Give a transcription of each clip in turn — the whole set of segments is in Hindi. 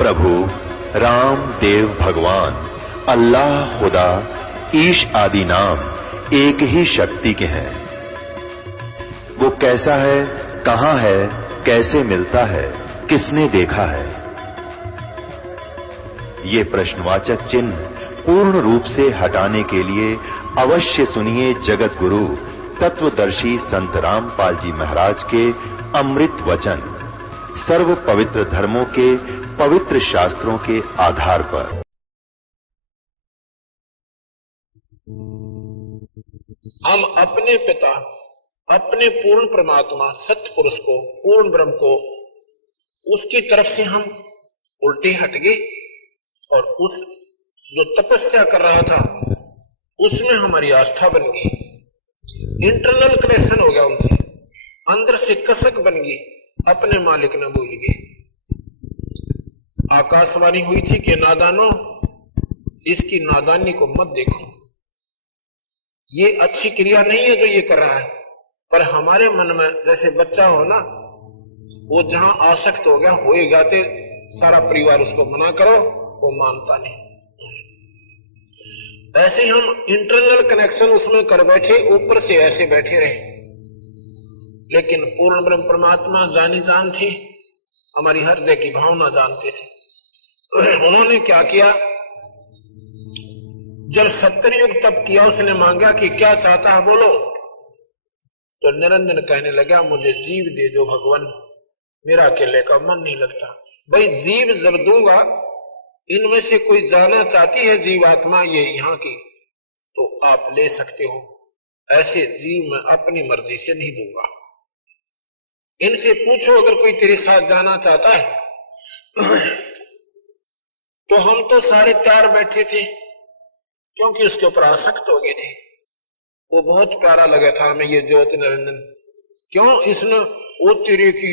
प्रभु राम देव भगवान अल्लाह खुदा ईश आदि नाम एक ही शक्ति के हैं। वो कैसा है, कहां है, कैसे मिलता है, किसने देखा है? ये प्रश्नवाचक चिन्ह पूर्ण रूप से हटाने के लिए अवश्य सुनिए जगत गुरु तत्वदर्शी संत रामपाल जी महाराज के अमृत वचन, सर्व पवित्र धर्मों के पवित्र शास्त्रों के आधार पर। हम अपने पिता, अपने पूर्ण परमात्मा सत्य पुरुष को, पूर्ण ब्रह्म को, उसकी तरफ से हम उल्टे हट गए और उस जो तपस्या कर रहा था उसमें हमारी आस्था बन गई, इंटरनल कनेक्शन हो गया उनसे, अंदर से कसक बन गई, अपने मालिक न भूल गए। आकाशवाणी हुई थी कि नादानो, इसकी नादानी को मत देखो, ये अच्छी क्रिया नहीं है जो ये कर रहा है। पर हमारे मन में जैसे बच्चा हो ना, वो जहां आसक्त हो गया, होएगा तो सारा परिवार उसको मना करो, वो मानता नहीं। ऐसे हम इंटरनल कनेक्शन उसमें कर बैठे, ऊपर से ऐसे बैठे रहे। लेकिन पूर्ण ब्रह्म परमात्मा जानी जान थी, हमारी हृदय की भावना जानते थे। उन्होंने क्या किया, जब 70 युग तप किया, उसने मांगा कि क्या चाहता है बोलो, तो निरंजन कहने लगा मुझे जीव दे दो भगवान, मेरा अकेले का मन नहीं लगता। भाई जीव जब दूंगा, इनमें से कोई जाना चाहती है जीवात्मा ये यहाँ की, तो आप ले सकते हो, ऐसे जीव मैं अपनी मर्जी से नहीं दूंगा। इनसे पूछो अगर कोई तेरे साथ जाना चाहता है। तो हम तो सारे तैयार बैठे थे, क्योंकि उसके ऊपर आसक्त हो गए थे। वो बहुत प्यारा लगा था हमें ये ज्योति निरंजन। क्यों इसने वो तेरे की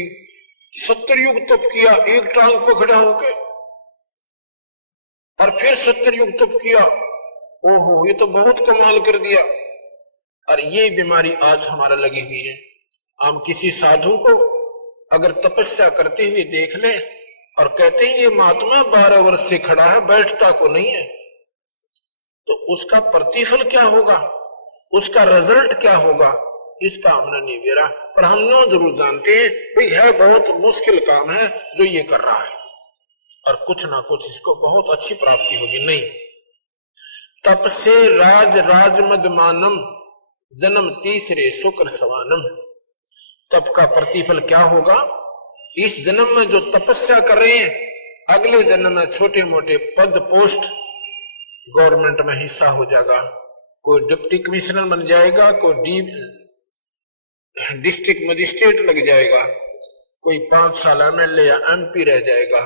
70 युग तप किया, एक टांग पर खड़ा होके, और फिर 70 युग तप किया, ओहो ये तो बहुत कमाल कर दिया। और ये बीमारी आज हमारा लगी हुई है। हम किसी साधु को अगर तपस्या करते हुए देख लें और कहते हैं ये महात्मा 12 वर्ष से खड़ा है, बैठता को नहीं है, तो उसका प्रतिफल क्या होगा, उसका रिजल्ट क्या होगा, इसका हमने नहीं बेरा। पर हम न जरूर जानते हैं भाई है बहुत मुश्किल काम है जो ये कर रहा है, और कुछ ना कुछ इसको बहुत अच्छी प्राप्ति होगी। नहीं, तप से राज राजमद मानम, जन्म तीसरे शुक्र सवानम। तप का प्रतिफल क्या होगा, इस जन्म में जो तपस्या कर रहे हैं, अगले जन्म में छोटे मोटे पद पोस्ट गवर्नमेंट में हिस्सा हो जाएगा। कोई डिप्टी कमिश्नर बन जाएगा, कोई डिस्ट्रिक्ट मजिस्ट्रेट लग जाएगा, कोई 5 साल एमएलए या एमपी रह जाएगा,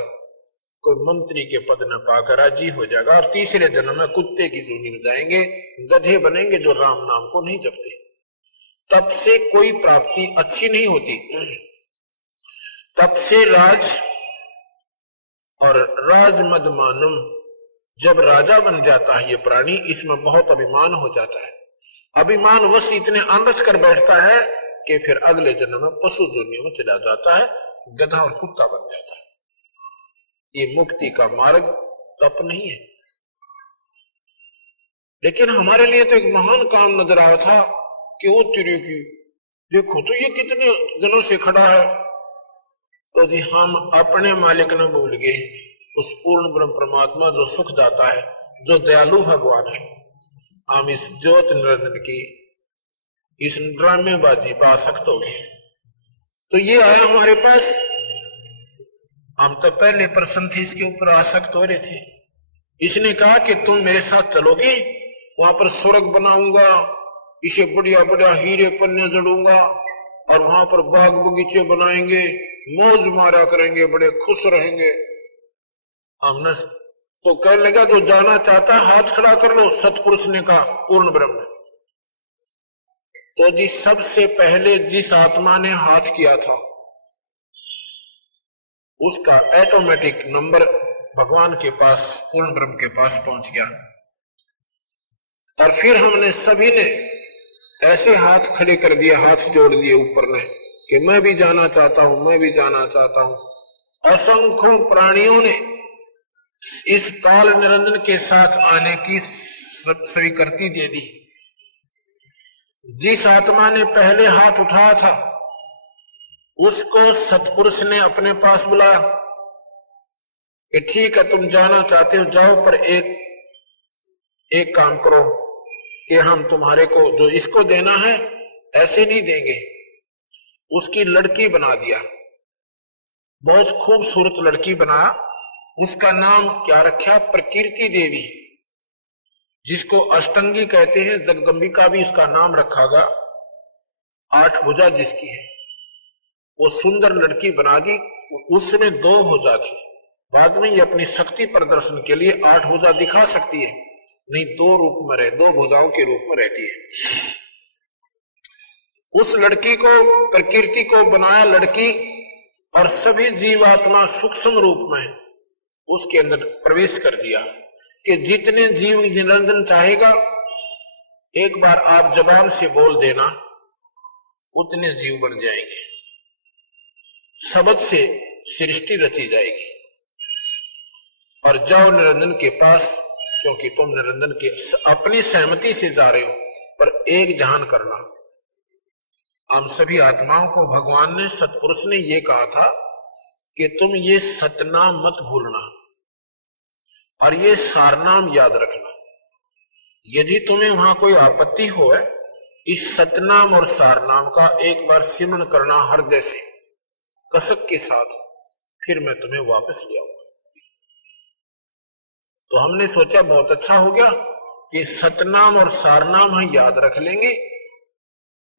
कोई मंत्री के पद न पाकर राजी हो जाएगा, और तीसरे जन्म में कुत्ते की जूनी में जाएंगे, गधे बनेंगे जो राम नाम को नहीं जपते। तप से कोई प्राप्ति अच्छी नहीं होती। तप से राज और राजमद मानम, जब राजा बन जाता है ये प्राणी, इसमें बहुत अभिमान हो जाता है। अभिमान वश इतने आंदस कर बैठता है कि फिर अगले जन्म में पशु दुनिया में चला जाता है, गधा और कुत्ता बन जाता है। ये मुक्ति का मार्ग तप नहीं है। लेकिन हमारे लिए तो एक महान काम नजर आया था कि वो तेरे की देखो तो ये कितने दिनों से खड़ा है। तो जी हम अपने मालिक न भूल गए, उस पूर्ण ब्रह्म परमात्मा जो सुख दाता है, जो दयालु भगवान है। हम इस ज्योति निरंजन की इस ड्रामेबाजी पर आसक्त हो गए। तो ये आया हमारे पास, हम तो पहले प्रसन्न थे, इसके ऊपर आसक्त हो रहे थे। इसने कहा कि तुम मेरे साथ चलोगे, वहां पर स्वर्ग बनाऊंगा, इसे बढ़िया बढ़िया हीरे पन्ने जड़ूंगा, और वहां पर बाग बगीचे बनाएंगे, मौज मारा करेंगे, बड़े खुश रहेंगे। हमने तो कहने लगा जो जाना चाहता है हाथ खड़ा कर लो, सतपुरुष ने कहा, पूर्ण ब्रह्म ने। तो जी सबसे पहले जिस आत्मा ने हाथ किया था उसका ऑटोमेटिक नंबर भगवान के पास, पूर्ण ब्रह्म के पास पहुंच गया। और फिर हमने सभी ने ऐसे हाथ खड़े कर दिए, हाथ जोड़ दिए ऊपर ने कि मैं भी जाना चाहता हूं, मैं भी जाना चाहता हूं। असंख्यों प्राणियों ने इस काल निरंजन के साथ आने की स्वीकृति दे दी। जिस आत्मा ने पहले हाथ उठाया था उसको सतपुरुष ने अपने पास बुलाया कि ठीक है, तुम जाना चाहते हो जाओ, पर एक काम करो कि हम तुम्हारे को जो इसको देना है ऐसे नहीं देंगे। उसकी लड़की बना दिया, बहुत खूबसूरत लड़की बना। उसका नाम क्या रखा? प्रकृति देवी, जिसको अष्टंगी कहते हैं। जगदंबिका भी उसका नाम रखागा, 8 भुजा जिसकी है। वो सुंदर लड़की बना दी। उस समय 2 भुजा थी, बाद में ये अपनी शक्ति प्रदर्शन के लिए 8 भुजा दिखा सकती है, नहीं 2 रूप में रहे, 2 भुजाओं के रूप में रहती है। उस लड़की को, प्रकृति को बनाया लड़की, और सभी जीवात्मा सूक्ष्म रूप में उसके अंदर प्रवेश कर दिया कि जितने जीव निरंजन चाहेगा एक बार आप जबान से बोल देना, उतने जीव बन जाएंगे। शब्द से सृष्टि रची जाएगी। और जाओ निरंजन के पास, क्योंकि तुम निरंजन के अपनी सहमति से जा रहे हो, पर एक ध्यान करना, हम सभी आत्माओं को भगवान ने, सतपुरुष ने ये कहा था कि तुम ये सतनाम मत भूलना और ये सारनाम याद रखना। यदि तुम्हें वहां कोई आपत्ति हो, इस सतनाम और सारनाम का एक बार सिमरण करना हृदय से कसक के साथ, फिर मैं तुम्हें वापस ले आऊंगा। तो हमने सोचा बहुत अच्छा हो गया कि सतनाम और सारनाम हम याद रख लेंगे।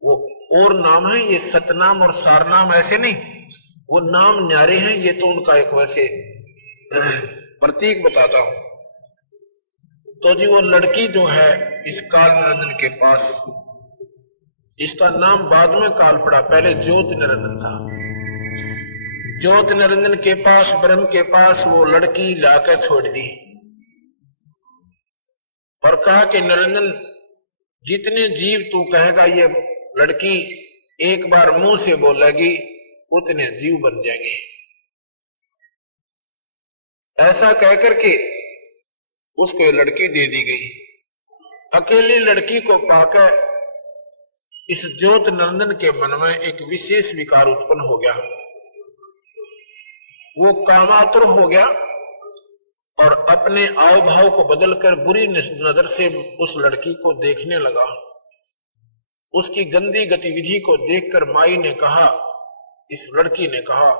वो और नाम है, ये सतनाम और सारनाम ऐसे नहीं, वो नाम न्यारे हैं। ये तो उनका एक वैसे प्रतीक बताता हूं। तो जी वो लड़की जो है इस काल निरंजन के पास, इसका नाम बाद में काल पड़ा, पहले ज्योति निरंजन था। ज्योति निरंजन के पास, ब्रह्म के पास वो लड़की लाकर छोड़ दी और कहा कि निरंजन, जितने जीव तू कहेगा ये लड़की एक बार मुंह से बोलेगी, उतने जीव बन जाएंगे। ऐसा कहकर के उसको लड़की दे दी गई। अकेली लड़की को पाकर इस ज्योत निरंजन के मन में एक विशेष विकार उत्पन्न हो गया। वो कामातुर हो गया और अपने आव भाव को बदलकर बुरी नजर से उस लड़की को देखने लगा। उसकी गंदी गतिविधि को देखकर माई ने कहा, इस लड़की ने कहा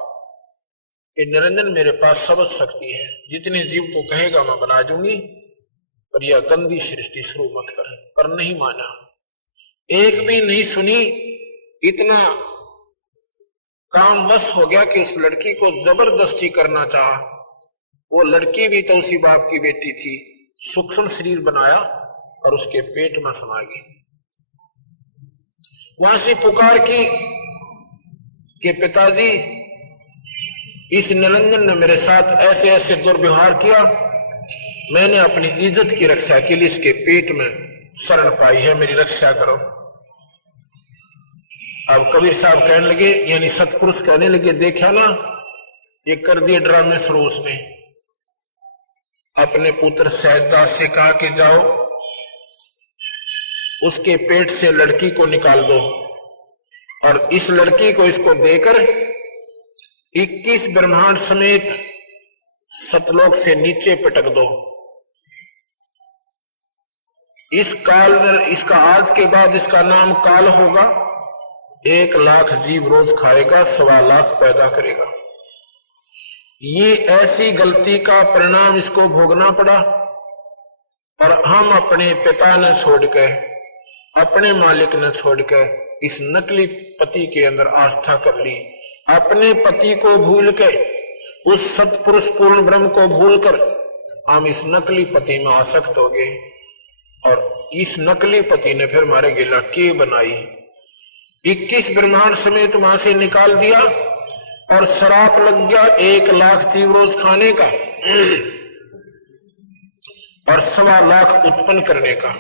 कि निरंजन मेरे पास सब शक्ति है, जितने जीव को कहेगा मैं बना दूंगी, पर यह गंदी सृष्टि शुरू मत कर। पर नहीं माना, एक भी नहीं सुनी। इतना कामवश हो गया कि उस लड़की को जबरदस्ती करना चाहा। वो लड़की भी तो उसी बाप की बेटी थी, सूक्ष्म शरीर बनाया और उसके पेट में समा गई। वहां से पुकार की कि पिताजी, इस निरंजन ने मेरे साथ ऐसे ऐसे दुर्व्यवहार किया, मैंने अपनी इज्जत की रक्षा के लिए इसके पेट में शरण पाई है, मेरी रक्षा करो। अब कबीर साहब कहने लगे, यानी सतपुरुष कहने लगे, देखा ना ये कर दिए ड्रामे शुरू। उसने अपने पुत्र सहजदास से कहा कि जाओ उसके पेट से लड़की को निकाल दो और इस लड़की को इसको देकर 21 ब्रह्मांड समेत सतलोक से नीचे पटक दो। इस काल, इसका आज के बाद इसका नाम काल होगा। 1 लाख जीव रोज खाएगा, 1.25 लाख पैदा करेगा। ये ऐसी गलती का परिणाम इसको भोगना पड़ा और हम अपने पिता ने छोड़कर, अपने मालिक ने छोड़कर इस नकली पति के अंदर आस्था कर ली। अपने पति को भूल के, उस सतपुरुष पूर्ण ब्रह्म को भूलकर हम इस नकली पति में आसक्त हो गए और इस नकली पति ने फिर हमारे गिला के बनाई। 21 ब्रह्मांड समेत वहां से निकाल दिया और श्राप लग गया 1 लाख जीव रोज खाने का और 1.25 लाख उत्पन्न करने का।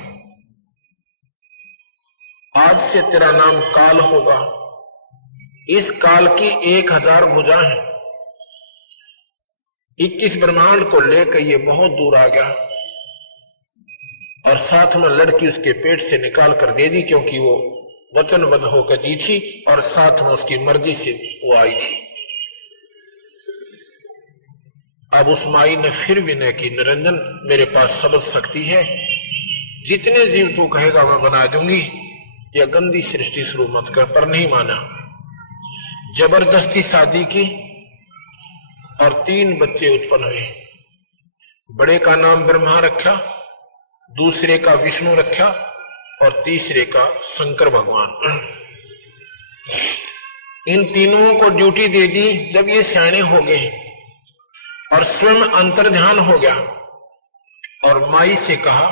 आज से तेरा नाम काल होगा। इस काल की 1000 भुजा है। 21 ब्रह्मांड को लेकर ये बहुत दूर आ गया और साथ में लड़की उसके पेट से निकाल कर दे दी, क्योंकि वो वचनबद्ध होकर दी थी और साथ में उसकी मर्जी से वो आई थी। अब उस माई ने फिर विनय की, निरंजन मेरे पास सबद शक्ति है, जितने जीव तू कहेगा मैं बना दूंगी, यह गंदी सृष्टि शुरू मत कर। पर नहीं माना, जबरदस्ती शादी की और 3 बच्चे उत्पन्न हुए। बड़े का नाम ब्रह्मा रखा, दूसरे का विष्णु रखा और तीसरे का शंकर भगवान। इन तीनों को ड्यूटी दे दी। जब ये सियाने हो गए और स्वयं अंतर्ध्यान हो गया और माई से कहा,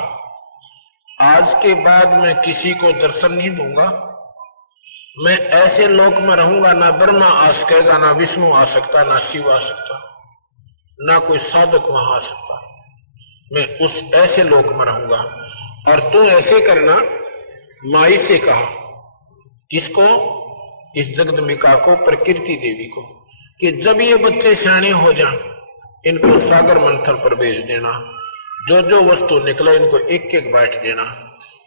आज के बाद मैं किसी को दर्शन नहीं दूंगा, मैं ऐसे लोक में रहूंगा, ना ब्रह्मा आ सकेगा, ना विष्णु आ सकता, ना शिव आ सकता, ना कोई साधक वहां आ सकता, मैं उस ऐसे लोक में रहूंगा। और तू ऐसे करना, माई से कहा, किसको? इस जगदम्बिका को, प्रकृति देवी को, कि जब ये बच्चे सियाने हो जाएं, इनको सागर मंथन पर भेज देना, जो जो वस्तु निकले इनको एक एक बांट देना।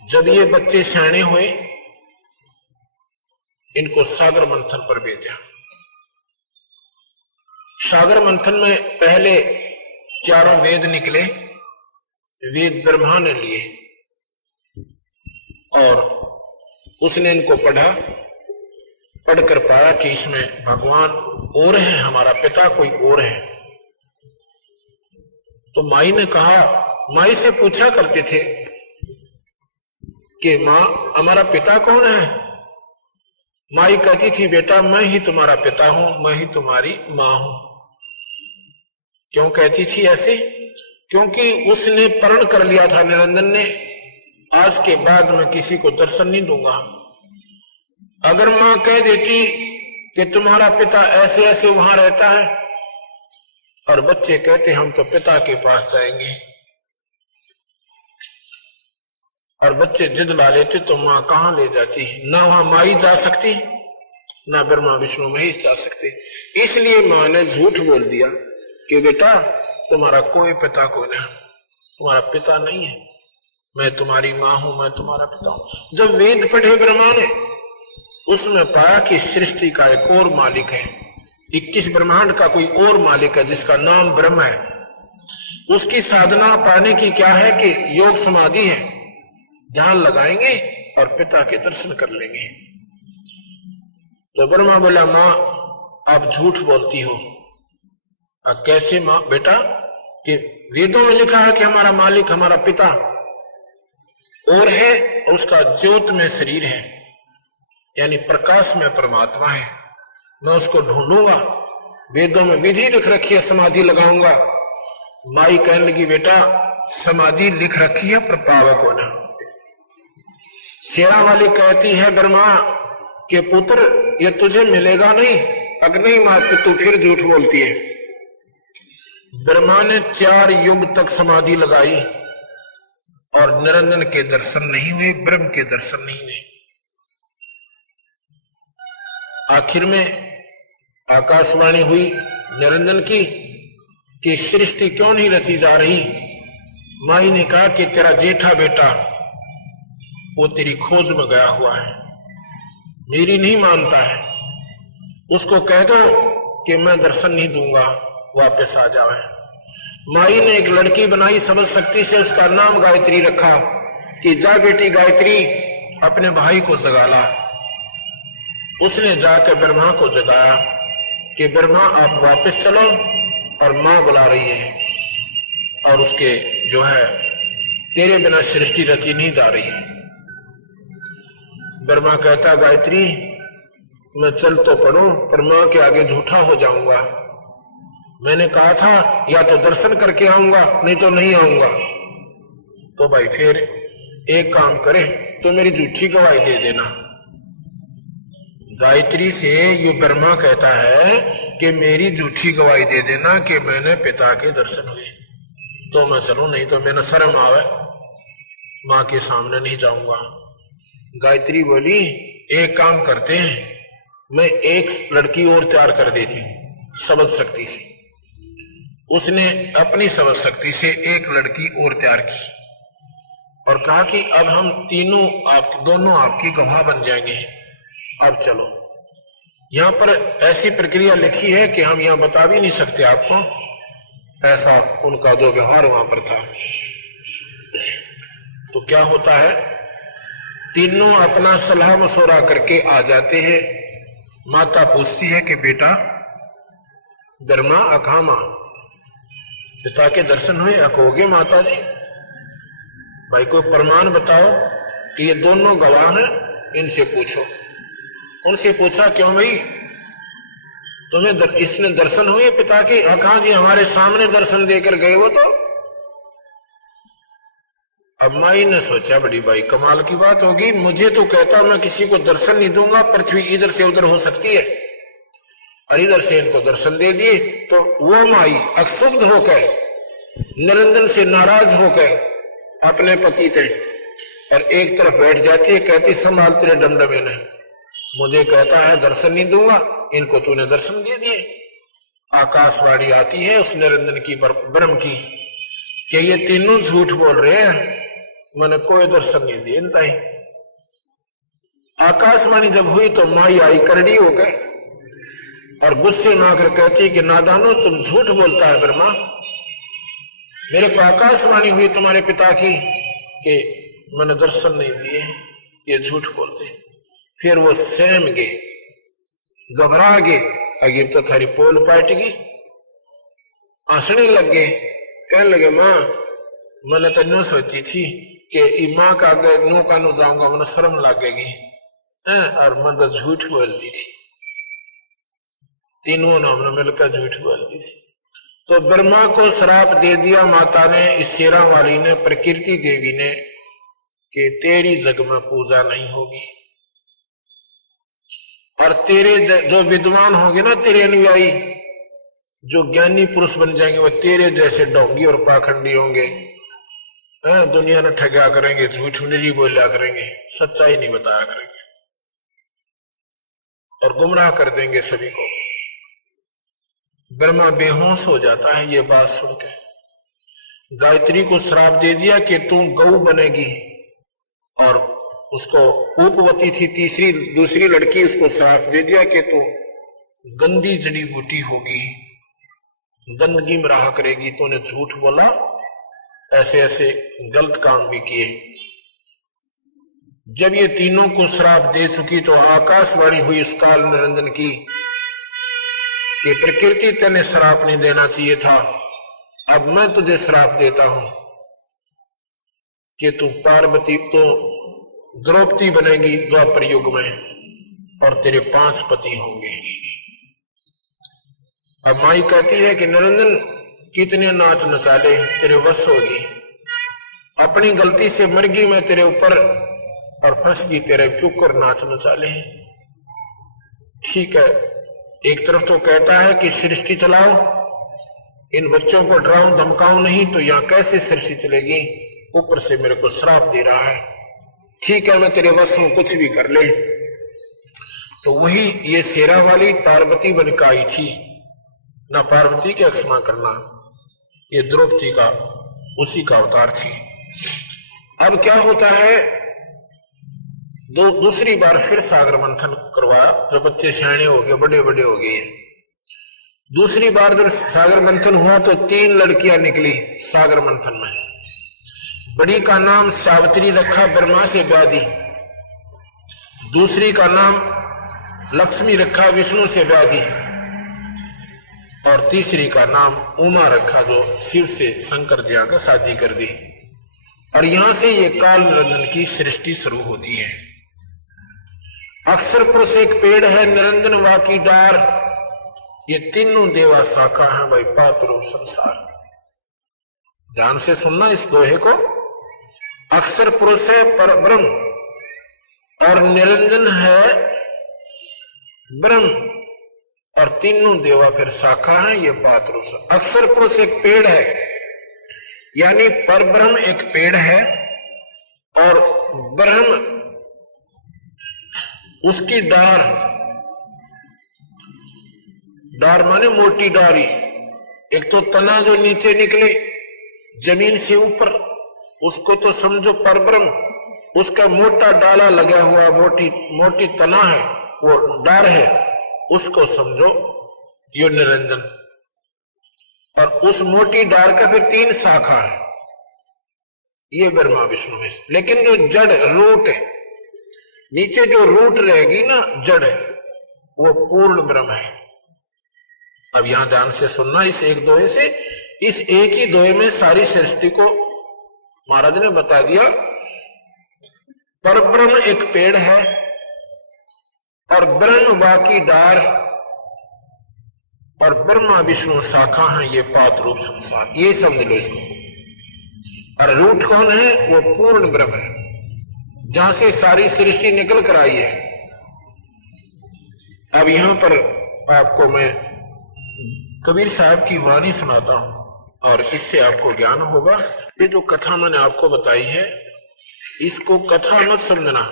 जब ये बच्चे सियाने हुए, इनको सागर मंथन पर भेजा। सागर मंथन में पहले 4 वेद निकले, वेद ब्रह्मा ने लिए और उसने इनको पढ़ा, पढ़कर पाया कि इसमें भगवान और है, हमारा पिता कोई और है। तो माई ने कहा, माई से पूछा करते थे कि मां हमारा पिता कौन है? माई कहती थी, बेटा मैं ही तुम्हारा पिता हूं, मैं ही तुम्हारी मां हूं। क्यों कहती थी ऐसे? क्योंकि उसने प्रण कर लिया था निरंजन ने, आज के बाद मैं किसी को दर्शन नहीं दूंगा। अगर मां कह देती कि तुम्हारा पिता ऐसे ऐसे वहां रहता है और बच्चे कहते हम तो पिता के पास जाएंगे, और बच्चे जिद ला लेते, तो मां कहां ले जाती? ना वहां माई जा सकती, ना ब्रह्मा विष्णु महेश जा सकते। इसलिए मां ने झूठ बोल दिया कि बेटा तुम्हारा कोई पिता कोई नहीं, तुम्हारा पिता नहीं है, मैं तुम्हारी मां हूं, मैं तुम्हारा पिता हूं। जब वेद पढ़े ब्रह्मा ने, उसमें पाया कि सृष्टि का एक और मालिक है, 21 ब्रह्मांड का कोई और मालिक है जिसका नाम ब्रह्म है। उसकी साधना पाने की क्या है कि योग समाधि है, ध्यान लगाएंगे और पिता के दर्शन कर लेंगे। तो ब्रह्मा बोला, मां आप झूठ बोलती हो। कैसे मां? बेटा कि वेदों में लिखा है कि हमारा मालिक हमारा पिता और है, उसका ज्योत में शरीर है, यानी प्रकाश में परमात्मा है, मैं उसको ढूंढूंगा, वेदों में विधि लिख रखी है, समाधि लगाऊंगा। माई कहने लगी, बेटा समाधि लिख रखी है पर पावक होना। शेरा वाली कहती है ब्रह्मा के पुत्र ये तुझे मिलेगा नहीं। अगर नहीं मां तू फिर झूठ बोलती है। ब्रह्मा ने 4 युग तक समाधि लगाई और निरंजन के दर्शन नहीं हुए, ब्रह्म के दर्शन नहीं हुए। आखिर में आकाशवाणी हुई निरंजन की कि सृष्टि क्यों नहीं रची जा रही। माई ने कहा कि तेरा जेठा बेटा वो तेरी खोज में गया हुआ है, मेरी नहीं मानता है, उसको कह दो कि मैं दर्शन नहीं दूंगा, वापस आ जाए। माई ने एक लड़की बनाई समझ शक्ति से, उसका नाम गायत्री रखा कि जा बेटी गायत्री अपने भाई को जगा ला। उसने जाकर ब्रह्मा को जगाया कि ब्रह्मा आप वापस चलो और मां बुला रही है, और उसके जो है तेरे बिना सृष्टि रची नहीं जा रही है। ब्रह्मा कहता, गायत्री मैं चल तो पड़ूं पर मां के आगे झूठा हो जाऊंगा। मैंने कहा था या तो दर्शन करके आऊंगा नहीं तो नहीं आऊंगा। तो भाई फिर एक काम करे, तो मेरी झूठी गवाही दे देना। गायत्री से ये ब्रह्मा कहता है कि मेरी झूठी गवाही दे देना कि मैंने पिता के दर्शन हुए, तो मैं चलूं, नहीं तो मैंने शर्म आवे, मां के सामने नहीं जाऊंगा। गायत्री बोली, एक काम करते हैं, मैं एक लड़की और तैयार कर देती हूं सबद शक्ति से, उसने अपनी सर्व शक्ति से एक लड़की और तैयार की और कहा कि अब हम दोनों आपकी गवाह बन जाएंगे, अब चलो। यहां पर ऐसी प्रक्रिया लिखी है कि हम यहां बता भी नहीं सकते आपको, ऐसा उनका जो व्यवहार वहां पर था। तो क्या होता है, तीनों अपना सलाह मशवरा करके आ जाते हैं। माता पूछती है कि बेटा धर्मा अखामा, पिता के दर्शन हुए? अकोगे माता जी? भाई कोई प्रमाण बताओ कि ये दोनों गवाह हैं, इनसे पूछो। उनसे पूछा, क्यों भाई तुम्हें इसने दर्शन हुए पिता के? कहा जी हमारे सामने दर्शन देकर गए वो तो। अब माई ने सोचा बड़ी भाई कमाल की बात होगी, मुझे तो कहता मैं किसी को दर्शन नहीं दूंगा, पृथ्वी इधर से उधर हो सकती है, और इधर से इनको दर्शन दे दिए। तो वो माई अक्षुब्ध होकर, निरंजन से नाराज होकर अपने पति थे और एक तरफ बैठ जाती है, कहती संभाल तेरे डमडमे ने, मुझे कहता है दर्शन नहीं दूंगा, इनको तूने दर्शन दे दिए। आकाशवाणी आती है उस निरंजन की ब्रह्म की कि ये तीनों झूठ बोल रहे हैं, मैंने कोई दर्शन नहीं दिए इनता ही। आकाशवाणी जब हुई तो माई आई करड़ी हो गए और गुस्से में आकर कहती कि नादानो तुम झूठ बोलता है ब्रह्मा, मेरे को आकाशवाणी हुई तुम्हारे पिता की कि मैंने दर्शन नहीं दिए, ये झूठ बोलते। फिर वो सहम गए, घबरा गए, अगे तो थारी पोल पाटेगी, हंसने लग गए, कहने लगे मां मैंने तो नो सोची थी कि मां का आगे नो का नो जाऊंगा, मैंने शर्म लगेगी, और मैं तो झूठ बोल दी थी, तीनों ने हमने मिलकर झूठ बोल दी थी। तो ब्रह्मा को श्राप दे दिया माता ने, इस शेरा वाली ने, प्रकृति देवी ने, कि तेरी जग में पूजा नहीं होगी और तेरे जो विद्वान होंगे ना, तेरे अनुयायी जो ज्ञानी पुरुष बन जाएंगे, वो तेरे जैसे डोंगी और पाखंडी होंगे, दुनिया ने ठगा करेंगे, झूठ निरी बोला करेंगे, सच्चाई नहीं बताया करेंगे और गुमराह कर देंगे सभी को। ब्रह्मा बेहोश हो जाता है ये बात सुनकर। गायत्री को श्राप दे दिया कि तू गौ बनेगी, और उसको उपवती थी दूसरी लड़की, उसको श्राप दे दिया कि तू गंदी जड़ी बूटी होगी, गंदगी में रहा करेगी, तूने झूठ बोला, ऐसे ऐसे गलत काम भी किए। जब ये तीनों को श्राप दे चुकी तो आकाशवाणी हुई उस काल निरंजन की कि प्रकृति तेने श्राप नहीं देना चाहिए था, अब मैं तुझे श्राप देता हूं कि तू पार्वती तो द्रौपदी बनेगी द्वापर युग में और तेरे 5 पति होंगे। अब माई कहती है कि निरंजन कितने नाच नचा ले, तेरे वश होगी, अपनी गलती से मर गई मैं तेरे ऊपर और फंस गई तेरे चुकर नाच नचा ले। ठीक है, एक तरफ तो कहता है कि सृष्टि चलाओ, इन बच्चों को डराऊं धमकाऊं नहीं तो यहां कैसे सृष्टि चलेगी, ऊपर से मेरे को श्राप दे रहा है, ठीक है मैं तेरे वश हूं, कुछ भी कर ले। तो वही ये शेरा वाली पार्वती बनकर आई थी, ना पार्वती के क्षमा करना, ये द्रौपदी का उसी का अवतार थी। अब क्या होता है, दूसरी बार फिर सागर मंथन करवाया, जब बच्चे सियाने हो गए, बड़े बड़े हो गए। दूसरी बार जब सागर मंथन हुआ तो 3 लड़कियां निकली सागर मंथन में। बड़ी का नाम सावित्री रखा, ब्रह्मा से ब्याह दी। दूसरी का नाम लक्ष्मी रखा, विष्णु से ब्याह दी। और तीसरी का नाम उमा रखा, जो शिव से शंकर जी आकर शादी कर दी। और यहां से ये काल निरंजन की सृष्टि शुरू होती है। अक्षर पुरुष एक पेड़ है, निरंजन वा की डार, ये तीनों देवा शाखा है भाई, पात्रो संसार। ध्यान से सुनना इस दोहे को। अक्षर पुरुष है पर ब्रह्म और निरंजन है ब्रह्म, और तीनों देवा फिर शाखा है, ये पात्रो। अक्षर पुरुष एक पेड़ है, यानी पर ब्रह्म एक पेड़ है और ब्रह्म उसकी डार माने मोटी डारी, एक तो तना जो नीचे निकले जमीन से ऊपर, उसको तो समझो परब्रह्म, उसका मोटा डाला लगा हुआ, मोटी मोटी तना है, वो डार है, उसको समझो यो निरंजन। और उस मोटी डार का फिर 3 शाखा है, ये ब्रह्मा विष्णु में। लेकिन जो जड़ रूट है, नीचे जो रूट रहेगी ना जड़, वो पूर्ण ब्रह्म है। अब यहां ध्यान से सुनना, इस एक दोहे से, इस एक ही दोहे में सारी सृष्टि को महाराज ने बता दिया। परब्रह्म एक पेड़ है और ब्रह्म बाकी डार, और ब्रह्मा विष्णु शाखा है, ये पात रूप संसार, ये समझ लो इसको। और रूट कौन है? वो पूर्ण ब्रह्म है, जहां से सारी सृष्टि निकल कर आई है। अब यहां पर आपको मैं कबीर साहब की वाणी सुनाता हूं और इससे आपको ज्ञान होगा। ये जो कथा मैंने आपको बताई है, इसको कथा मत समझना,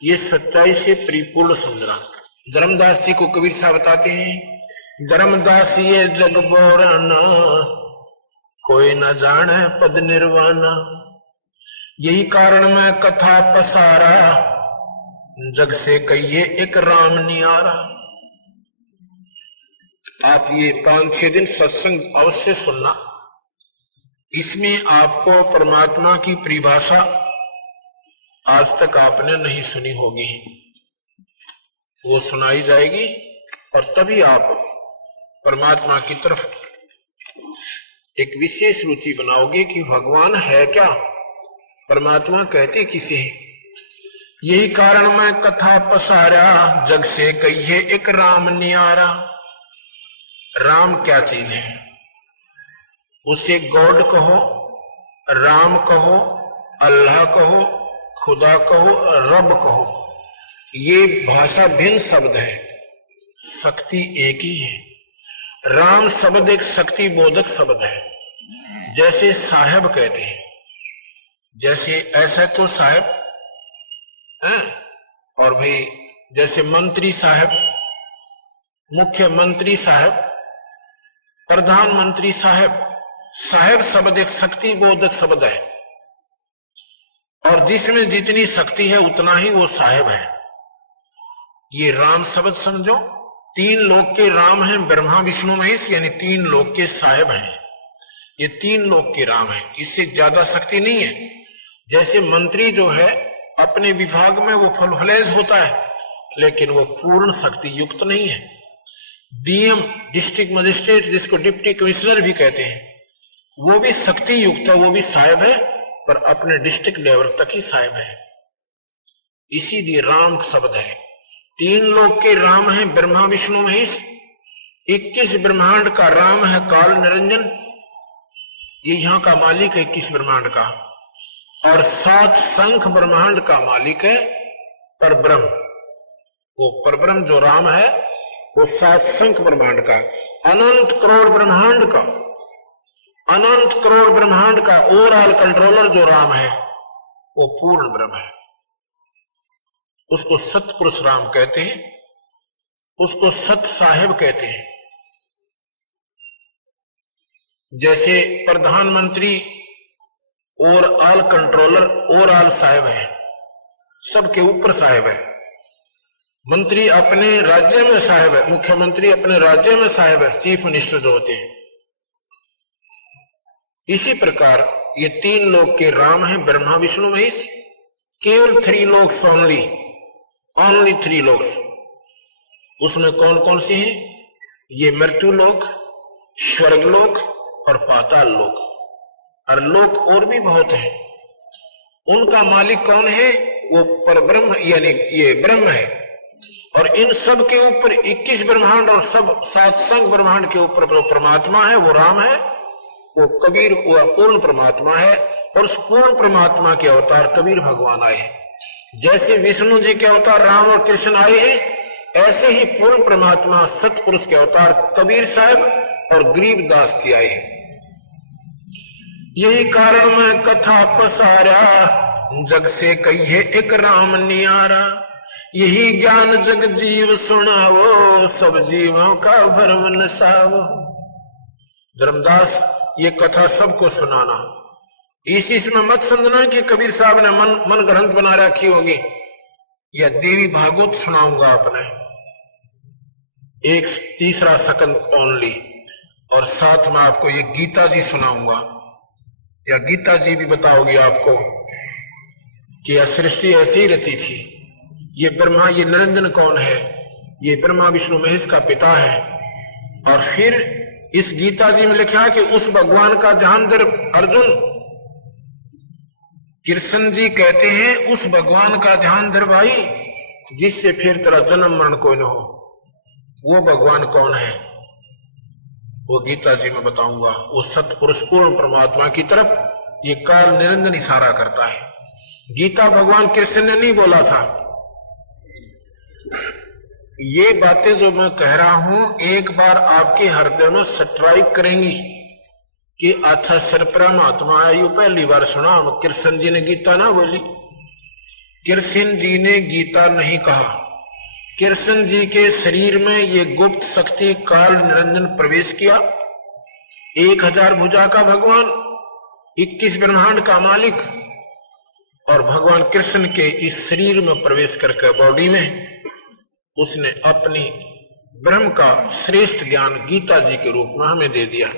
ये सच्चाई से परिपूर्ण समझना। धर्मदास जी को कबीर साहब बताते हैं, धर्मदास ये जग बोराना, कोई न जाने पद निर्वाणा, यही कारण मैं कथा पसारा, जग से कहिए एक राम नियारा। आप ये 5-6 दिन सत्संग अवश्य सुनना, इसमें आपको परमात्मा की परिभाषा आज तक आपने नहीं सुनी होगी, वो सुनाई जाएगी, और तभी आप परमात्मा की तरफ एक विशेष रुचि बनाओगे कि भगवान है क्या, परमात्मा कहते किसे है। यही कारण मैं कथा पसारा, जग से कहिए एक राम नियारा। राम क्या चीज है? उसे गॉड कहो, राम कहो, अल्लाह कहो, खुदा कहो, रब कहो, ये भाषा भिन्न शब्द है, शक्ति एक ही है। राम शब्द एक शक्ति बोधक शब्द है। जैसे साहब कहते हैं, जैसे ऐसा तो साहब है, और भाई जैसे मंत्री साहब, मुख्यमंत्री साहब, प्रधानमंत्री साहब, साहब शब्द एक शक्ति बोधक शब्द है, और जिसमें जितनी शक्ति है उतना ही वो साहब है। ये राम शब्द समझो, 3 लोक के राम हैं, ब्रह्मा विष्णु महेश, यानी 3 लोक के साहब हैं, ये 3 लोक के राम हैं, इससे ज्यादा शक्ति नहीं है। जैसे मंत्री जो है अपने विभाग में वो फुलफलेज होता है, लेकिन वो पूर्ण शक्ति युक्त नहीं है। डीएम, डिस्ट्रिक्ट मजिस्ट्रेट, जिसको डिप्टी कमिश्नर भी कहते हैं, वो भी शक्ति युक्त है, वो भी साहब है, पर अपने डिस्ट्रिक्ट लेवल तक ही साहब है। इसीलिए राम शब्द है। 3 लोक के राम है ब्रह्मा विष्णु महेश, 21 ब्रह्मांड का राम है काल निरंजन, ये यहां का मालिक है 21 ब्रह्मांड का, और 7 शंख ब्रह्मांड का मालिक है परब्रह्म। वो परब्रह्म जो राम है वो 7 शंख ब्रह्मांड का, अनंत करोड़ ब्रह्मांड का, अनंत करोड़ ब्रह्मांड का ओवरऑल कंट्रोलर जो राम है वो पूर्ण ब्रह्म है। उसको सतपुरुष राम कहते हैं, उसको सत साहेब कहते हैं। जैसे प्रधानमंत्री ओवरऑल कंट्रोलर, ओवरऑल साहेब है, सबके ऊपर साहेब है। मंत्री अपने राज्य में साहेब है, मुख्यमंत्री अपने राज्य में साहेब है, चीफ मिनिस्टर जो होते हैं। इसी प्रकार ये 3 लोक के राम हैं ब्रह्मा विष्णु महेश, केवल 3 लोक्स ओनली, ओनली 3 लोक्स। उसमें कौन कौन सी हैं? ये मृत्यु लोक, स्वर्ग लोक और पाताल लोक, और लोक और भी बहुत हैं। उनका मालिक कौन है? वो परब्रह्म यानी ये ब्रह्म है। और इन सब के ऊपर 21 ब्रह्मांड और सब 7 संग ब्रह्मांड के ऊपर जो परमात्मा है वो राम है, वो कबीर, वो पूर्ण परमात्मा है। और उस पूर्ण परमात्मा के अवतार कबीर भगवान आए हैं। जैसे विष्णु जी के अवतार राम और कृष्ण आए हैं, ऐसे ही पूर्ण परमात्मा सतपुरुष के अवतार कबीर साहब और गरीबदास जी आए हैं। यही कारण मैं कथा पसारा, जग से कहिए एक राम नियारा। यही ज्ञान जग जीव सुनावो, सब जीवों का भरम नसावो। धर्मदास ये कथा सबको सुनाना, इसमें मत समझना कि कबीर साहब ने मन ग्रंथ बना रखी होगी। यह देवी भागवत सुनाऊंगा आपने, एक तीसरा सेकंड ओनली, और साथ में आपको ये गीता जी सुनाऊंगा। या गीता जी भी बताओगी आपको कि यह सृष्टि ऐसी ही रची थी। ये ब्रह्मा, ये निरंजन कौन है? ये ब्रह्मा विष्णु महेश का पिता है। और फिर इस गीता जी में लिखा कि उस भगवान का ध्यान धर अर्जुन। कृष्ण जी कहते हैं उस भगवान का ध्यान धर भाई, जिससे फिर तेरा जन्म मरण कोई न हो। वो भगवान कौन है? वो गीता जी में बताऊंगा। वो सतपुरुष पूर्ण परमात्मा की तरफ ये काल निरंजन इशारा करता है। गीता भगवान कृष्ण ने नहीं बोला था। ये बातें जो मैं कह रहा हूं एक बार आपके हृदय में स्ट्राइक करेंगी कि अच्छा सर परमात्मा आयु पहली बार सुना। कृष्ण जी ने गीता ना बोली, कृष्ण जी ने गीता नहीं कहा। कृष्ण जी के शरीर में ये गुप्त शक्ति काल निरंजन प्रवेश किया। 1000 भुजा का भगवान, 21 ब्रह्मांड का मालिक, और भगवान कृष्ण के इस शरीर में प्रवेश करके बॉडी में उसने अपनी ब्रह्म का श्रेष्ठ ज्ञान गीता जी के रूप में हमें दे दिया।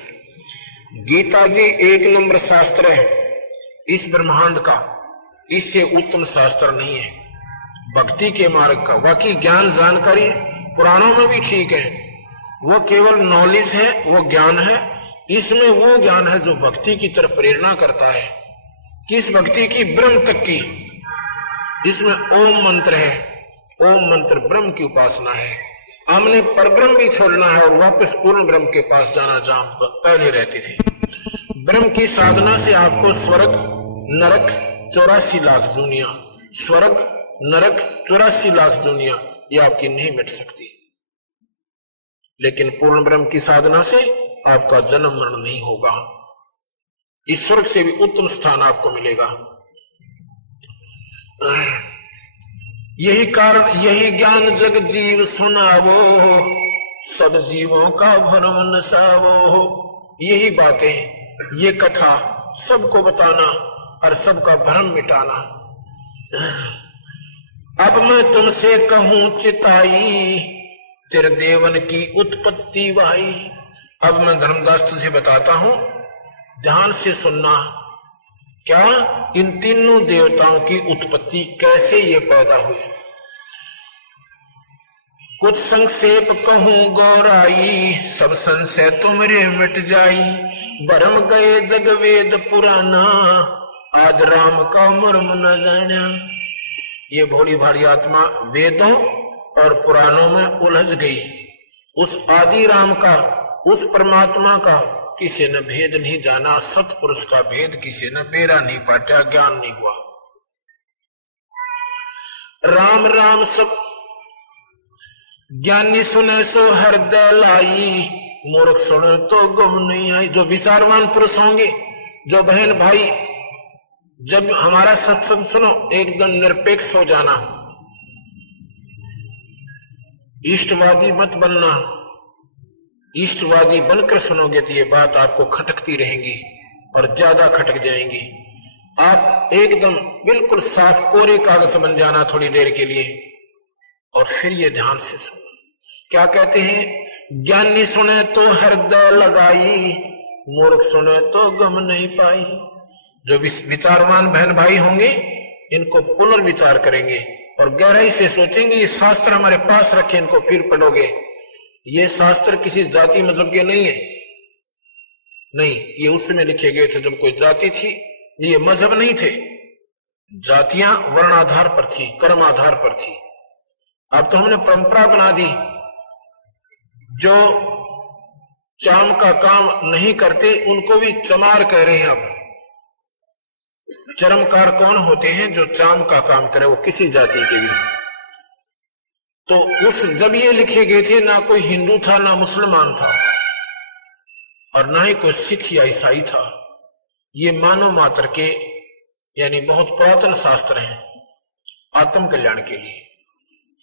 गीता जी 1 नंबर शास्त्र है इस ब्रह्मांड का, इससे उत्तम शास्त्र नहीं है भक्ति के मार्ग का। बाकी ज्ञान जानकारी पुराणों में भी ठीक है, वो केवल नॉलेज है, वो ज्ञान है। इसमें वो ज्ञान है जो भक्ति की तरफ प्रेरणा करता है। किस भक्ति की? ब्रह्म तक की। इसमें ओम मंत्र है, ओम मंत्र ब्रह्म की उपासना है। हमने परब्रह्म भी छोड़ना है और वापस पूर्ण ब्रह्म के पास जाना जहां पहले रहती थी। ब्रह्म की साधना से आपको स्वर्ग नरक 84 लाख दुनिया, स्वर्ग नरक 84 लाख दुनिया ये आपकी नहीं मिट सकती। लेकिन पूर्ण ब्रह्म की साधना से आपका जन्म मरण नहीं होगा। इस स्वर्ग से भी उत्तम स्थान आपको मिलेगा। यही कारण, यही ज्ञान जग जीव सुनावो, सब जीवों का भरम नसावो। यही बातें, ये कथा सबको बताना और सबका भ्रम मिटाना। अब मैं तुमसे कहूं चिताई, तेरे देवन की उत्पत्ति भाई। अब मैं धर्मदास तुझे बताता हूं, ध्यान से सुनना। क्या? इन तीनों देवताओं की उत्पत्ति कैसे ये पैदा हुई। कुछ संक्षेप कहूं गौराई, सब संशय तुमरे मिट जाई। भरम गए जग वेद पुराना, आज राम का मर्म न जाना। ये भोली भारी आत्मा वेदों और पुराणों में उलझ गई। उस आदि राम का, उस परमात्मा का किसी ने भेद नहीं जाना। सतपुरुष का भेद किसी ने बेरा नहीं पाटा, ज्ञान नहीं हुआ। राम राम सब ज्ञानी सुने सो हृदय लाई, मूर्ख सुने तो गम नहीं आई। जो विचारवान पुरुष होंगे, जो बहन भाई, जब हमारा सत्संग सुनो एकदम निरपेक्ष हो जाना, इष्टवादी मत बनना। इष्टवादी बनकर सुनोगे तो ये बात आपको खटकती रहेंगी और ज्यादा खटक जाएंगी। आप एकदम बिल्कुल साफ कोरे कागज बन जाना थोड़ी देर के लिए, और फिर ये ध्यान से सुनो। क्या कहते हैं? ज्ञानी सुने तो हृदय लगाई, मूर्ख सुने तो गम नहीं पाई। जो विचारवान बहन भाई होंगे इनको पुनर्विचार करेंगे और गहराई से सोचेंगे। ये शास्त्र हमारे पास रखे, इनको फिर पढ़ोगे। ये शास्त्र किसी जाति मजहब के नहीं है, नहीं, ये उसमें लिखे गए थे जब कोई जाति थी। ये मजहब नहीं थे, जातियां वर्णाधार पर थी, कर्म आधार पर थी। अब तो हमने परंपरा बना दी। जो चाम का काम नहीं करते उनको भी चमार कह रहे हैं। अब चरमकार कौन होते हैं? जो चाम का काम करे, वो किसी जाति के भी। तो उस जब ये लिखे गए थे ना कोई हिंदू था, ना मुसलमान था, और ना ही कोई सिख या ईसाई था। ये मानव मात्र के यानी बहुत पुरातन शास्त्र हैं आत्म कल्याण के लिए।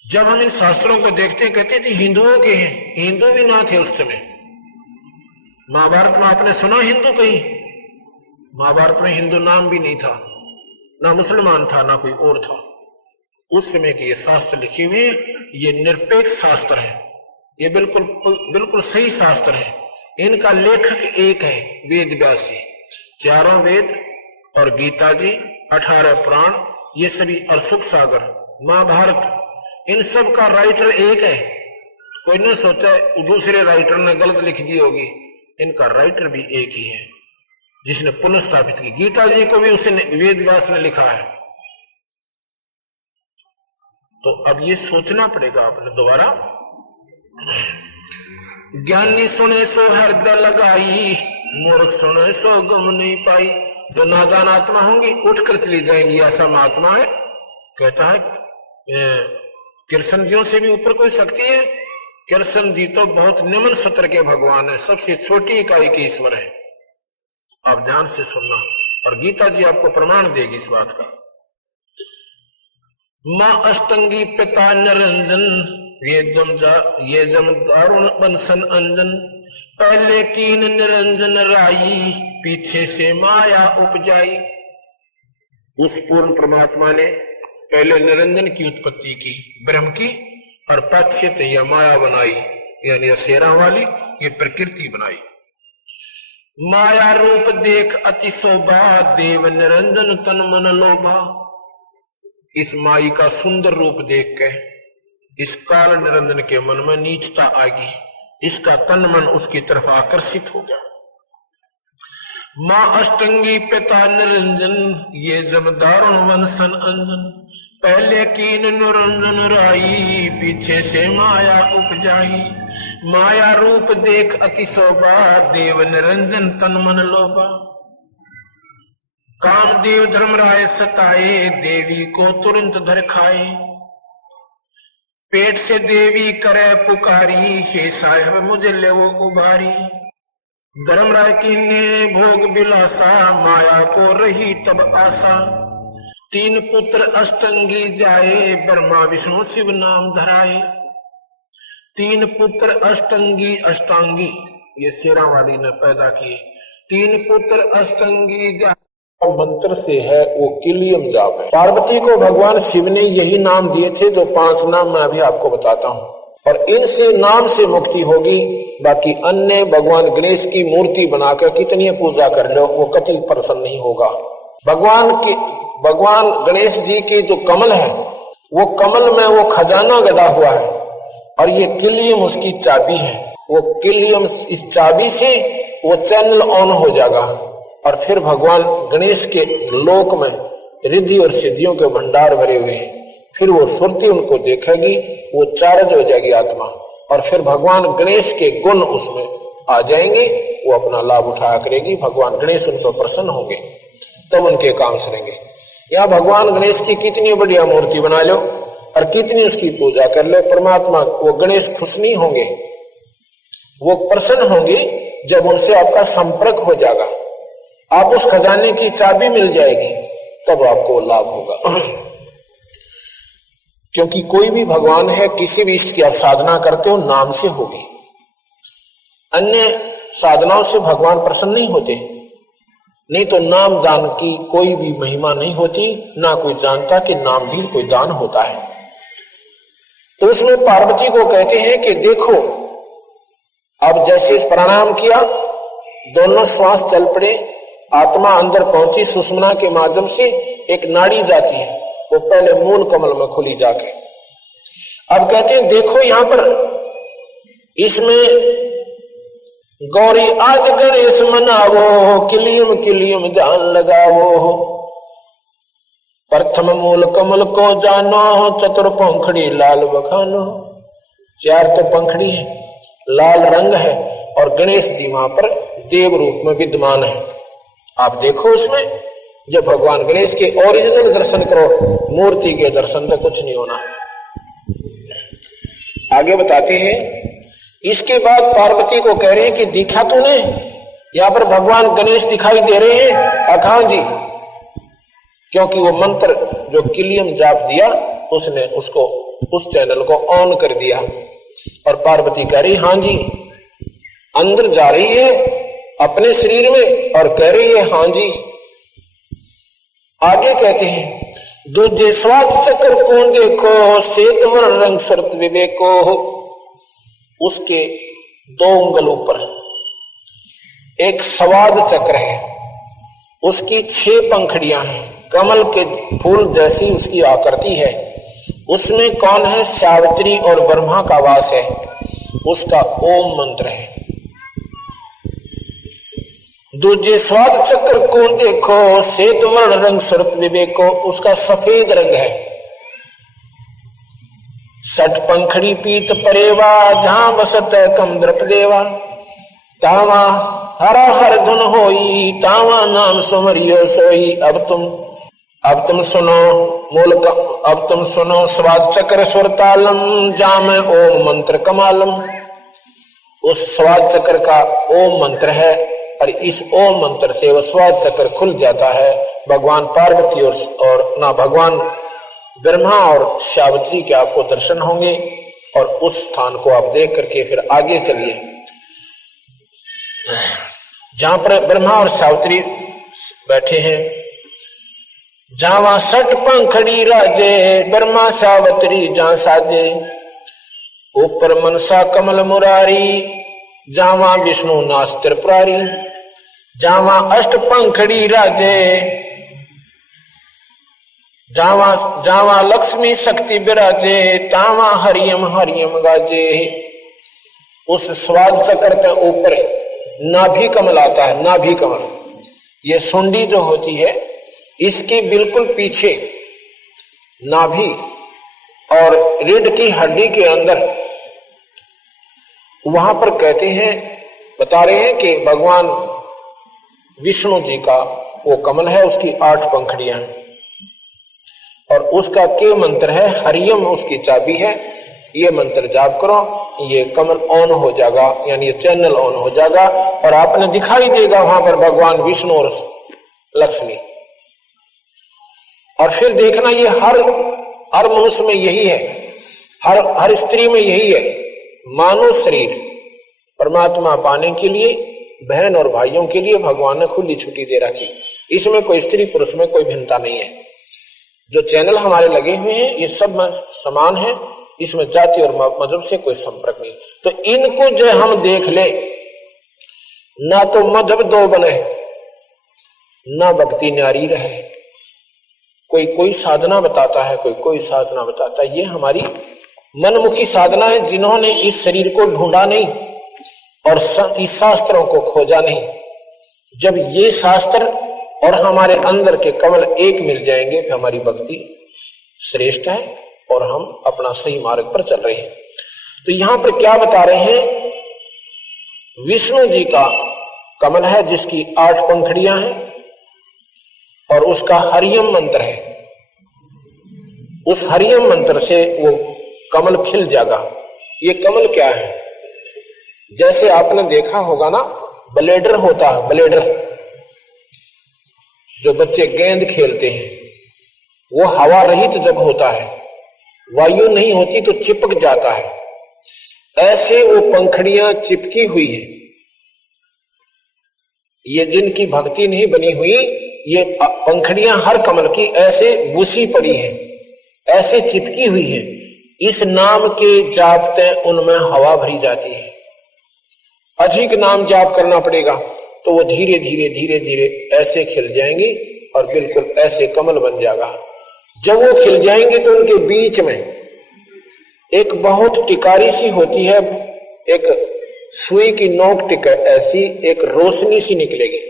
जब हम इन शास्त्रों को देखते कहते थे हिंदुओं के हैं, हिंदू भी ना थे उस समय, महाभारत में आपने सुना हिंदू कहीं? महाभारत में हिंदू नाम भी नहीं था, ना मुसलमान था, ना कोई और था। उस समय के ये शास्त्र लिखे हुए, ये निरपेक्ष शास्त्र है, ये बिल्कुल बिल्कुल सही शास्त्र है। इनका लेखक एक है, वेद व्यास जी। चारों वेद और गीता जी, 18 पुराण, ये सभी, और सुख सागर, महाभारत, इन सब का राइटर एक है। कोई ने सोचा दूसरे राइटर ने गलत लिख दी होगी, इनका राइटर भी एक ही है जिसने पुनर्स्थापित की। गीता जी को भी उसने, वेद व्यास ने लिखा है। तो अब ये सोचना पड़ेगा आपने दोबारा। ज्ञानी सुने सो हृदय लगाई, मूर्ख सुने सो गम नहीं पाई। जो नादान आत्मा होंगी उठकर चली जाएंगी, ऐसा महात्मा है। कहता है कृष्ण जियों से भी ऊपर कोई शक्ति है? कृष्ण जी तो बहुत निम्न सत्र के भगवान है, सबसे छोटी इकाई के ईश्वर है। आप ध्यान से सुनना, और गीता जी आपको प्रमाण देगी इस बात का। मां अष्टंगी पिता निरंजन, ये जम दारुण बंसन अंजन। पहले कीन निरंजन राई, पीछे से माया उपजाई। उस पूर्ण परमात्मा ने पहले निरंजन की उत्पत्ति की, ब्रह्म की, और पश्चात यह माया बनाई, यानी असेरा वाली ये प्रकृति बनाई। माया रूप देख अति शोभा, देव निरंजन तन मन लोभा। इस माई का सुंदर रूप देख के इस काल निरंजन के मन में नीचता आ गई, इसका तन मन उसकी तरफ आकर्षित हो गया। मां अष्टंगी पिता निरंजन, ये जब दारुण वंशन अंजन। पहले कीन निरंजन राई, पीछे से माया उपजाई। माया रूप देख अति शोभा, देव निरंजन तन मन लोभा। कामदेव धर्मराय सताए, देवी को तुरंत धर खाए। पेट से देवी करे पुकारी, हे साहेब मुझे ले वो उभारी। धर्मराय की ने भोग बिलासा, माया को रही तब आशा। 3 पुत्र अष्टंगी जाए, ब्रह्मा विष्णु शिव नाम धराए। 3 पुत्र अष्टंगी, अष्टांगी ये शेरा वाली ने पैदा किए। 3 पुत्र अष्टंगी जाए मंत्र से है, वो किलियम जाप है। पार्वती को भगवान शिव ने यही नाम दिए थे, जो 5 नाम मैं अभी आपको बताता हूँ, और इनसे नाम से मुक्ति होगी। बाकी अन्य भगवान गणेश की मूर्ति बनाकर कितनी पूजा कर लो, वो कभी प्रसन्न नहीं होगा। भगवान गणेश जी के जो कमल है, वो कमल में वो खजाना गड़ा हुआ है, और ये किलियम उसकी चाबी है। वो किलियम, इस चाबी से वो चैनल ऑन हो जाएगा, और फिर भगवान गणेश के लोक में रिद्धि और सिद्धियों के भंडार भरे हुए हैं। फिर वो सुरती उनको देखेगी, वो चार्ज हो जाएगी आत्मा, और फिर भगवान गणेश के गुण उसमें आ जाएंगे, वो अपना लाभ उठाया करेगी। भगवान गणेश उन पर प्रसन्न होंगे, तब उनके काम सुनेंगे। या भगवान गणेश की कितनी बढ़िया मूर्ति बना लो और कितनी उसकी पूजा कर लो, परमात्मा वो गणेश खुश नहीं होंगे, वो प्रसन्न होंगे जब उनसे आपका संपर्क हो जाएगा, आप उस खजाने की चाबी मिल जाएगी, तब आपको लाभ होगा। क्योंकि कोई भी भगवान है, किसी भी इष्ट की आप साधना करते हो नाम से होगी, अन्य साधनाओं से भगवान प्रसन्न नहीं होते। नहीं तो नाम दान की कोई भी महिमा नहीं होती, ना कोई जानता कि नाम भी कोई दान होता है। तो उसमें पार्वती को कहते हैं कि देखो, अब जैसे प्रणाम किया, दोनों श्वास चल पड़े, आत्मा अंदर पहुंची, सुषुम्ना के माध्यम से एक नाड़ी जाती है, वो पहले मूल कमल में खुली जाके। अब कहते हैं देखो यहां पर इसमें गौरी आदि गणेश मनावो, किलियम किलियम जान लगावो। प्रथम मूल कमल को जानो, चतुर पंखड़ी लाल बखानो। 4 तो पंखड़ी है, लाल रंग है, और गणेश जी वहां पर देव रूप में विद्यमान है। आप देखो उसमें, जब भगवान गणेश के ओरिजिनल दर्शन करो, मूर्ति के दर्शन से कुछ नहीं होना। आगे बताते हैं, इसके बाद पार्वती को कह रहे हैं कि दिखा तूने, यहां पर भगवान गणेश दिखाई दे रहे हैं। अखां जी, क्योंकि वो मंत्र जो किलियम जाप दिया, उसने उसको उस चैनल को ऑन कर दिया, और पार्वती कह रही हां जी, अंदर जा रही है अपने शरीर में, और कह रही है हाँ जी। आगे कहते हैं, दूजे स्वाद चक्र कौन देखो, श्वेत वर्ण रंग शरत विवेको। उसके 2 उंगल ऊपर एक स्वाद चक्र है, उसकी 6 पंखड़ियां हैं, कमल के फूल जैसी उसकी आकृति है। उसमें कौन है? सावित्री और ब्रह्मा का वास है। उसका ओम मंत्र है। दूजे स्वाद चक्र कौन देखो, श्वेत वर्ण रंग शरत विवेको। उसका सफेद रंग है। 6 पंखड़ी पीत परेवा, जहां बसत कम द्रप देवा। तावा हरा हर धुन होई, तावा नाम सुमरियो सोई। अब तुम सुनो मूल का, अब तुम सुनो स्वाद चक्र सुर तालम, जाम ओम मंत्र कमालम। उस स्वाद चक्र का ओम मंत्र है, और इस ओम मंत्र से वह स्वाद चक्र खुल जाता है। भगवान पार्वती और ना भगवान ब्रह्मा और सावित्री के आपको दर्शन होंगे, और उस स्थान को आप देख करके फिर आगे चलिए, जहां पर ब्रह्मा और सावित्री बैठे हैं। जावा 6 पंखड़ी राजे, ब्रह्मा सावित्री जहां साजे। ऊपर मनसा कमल मुरारी, जावा विष्णु नाथ त्रिपुरारी। जावा 8 पंखड़ी राजे, जावा लक्ष्मी शक्ति विराजे। तावा हरियम हरियम गाजे। उस स्वाद चक्र के ऊपर नाभि कमल आता है। नाभि कमल, ये सुंडी जो होती है, इसके बिल्कुल पीछे नाभि और रीढ़ की हड्डी के अंदर, वहां पर कहते हैं, बता रहे हैं कि भगवान विष्णु जी का वो कमल है, उसकी 8 पंखड़ियां हैं, और उसका के मंत्र है हरियम, उसकी चाबी है। ये मंत्र जाप करो, ये कमल ऑन हो जाएगा, यानी ये चैनल ऑन हो जाएगा, और आपने दिखाई देगा वहां पर भगवान विष्णु और लक्ष्मी। और फिर देखना, ये हर मनुष्य में यही है, हर स्त्री में यही है। मानव शरीर परमात्मा पाने के लिए बहन और भाइयों के लिए भगवान ने खुली छुट्टी दे रखी। इसमें कोई स्त्री पुरुष में कोई भिन्नता नहीं है। जो चैनल हमारे लगे हुए हैं ये सब समान है, इसमें जाति और मजहब से कोई संपर्क नहीं। तो इनको जो हम देख ले, ना तो मजहब 2 बने, ना भक्ति न्यारी रहे। कोई साधना बताता है, कोई साधना बताता है। ये हमारी मनमुखी साधना है, जिन्होंने इस शरीर को ढूंढा नहीं और इस शास्त्रों को खोजा नहीं। जब ये शास्त्र और हमारे अंदर के कमल एक मिल जाएंगे, फिर हमारी भक्ति श्रेष्ठ है और हम अपना सही मार्ग पर चल रहे हैं। तो यहां पर क्या बता रहे हैं? विष्णु जी का कमल है जिसकी 8 पंखड़ियां हैं, और उसका हरियम मंत्र है। उस हरियम मंत्र से वो कमल खिल जाएगा। ये कमल क्या है? जैसे आपने देखा होगा ना, ब्लेडर होता है, ब्लेडर जो बच्चे गेंद खेलते हैं, वो हवा रहित जब होता है, वायु नहीं होती तो चिपक जाता है। ऐसे वो पंखड़ियां चिपकी हुई है। ये जिनकी भक्ति नहीं बनी हुई, ये पंखड़ियां हर कमल की ऐसे बुसी पड़ी है, ऐसे चिपकी हुई है। इस नाम के जापते उनमें हवा भरी जाती है। अधिक नाम जाप करना पड़ेगा तो वो धीरे धीरे धीरे धीरे ऐसे खिल जाएंगी और बिल्कुल ऐसे कमल बन जाएगा। जब वो खिल जाएंगे तो उनके बीच में एक बहुत टिकारी सी होती है, एक सुई की नोक टिक ऐसी एक रोशनी सी निकलेगी।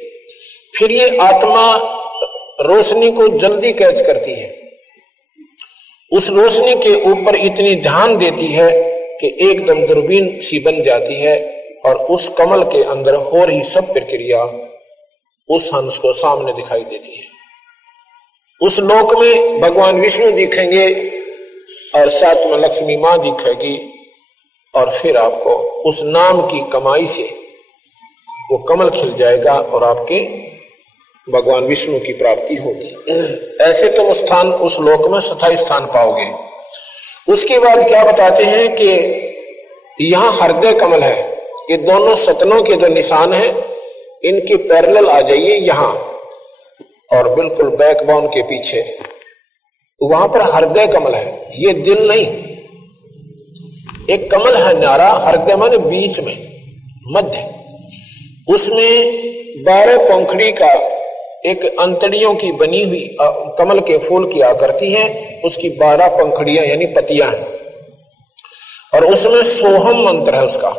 फिर ये आत्मा रोशनी को जल्दी कैच करती है, उस रोशनी के ऊपर इतनी ध्यान देती है कि एकदम दूरबीन सी बन जाती है, और उस कमल के अंदर हो रही सब प्रक्रिया उस हंस को सामने दिखाई देती है। उस लोक में भगवान विष्णु दिखेंगे और साथ में लक्ष्मी मां दिखेगी, और फिर आपको उस नाम की कमाई से वो कमल खिल जाएगा और आपके भगवान विष्णु की प्राप्ति होगी। ऐसे तुम स्थान उस लोक में स्थायी स्थान पाओगे। उसके बाद क्या बताते हैं कि यहां हृदय कमल है। ये दोनों सतनों के जो निशान हैं, इनके पैरेलल आ जाइए यहां, और बिल्कुल बैकबोन के पीछे वहां पर हृदय कमल है। ये दिल नहीं, एक कमल है न्यारा, हृदय माने बीच में, मध्य। उसमें 12 पंखड़ी का एक अंतड़ियों की बनी हुई कमल के फूल की आकृति है, उसकी 12 पंखड़ियां यानी पतियां हैं, और उसमें सोहम मंत्र है उसका।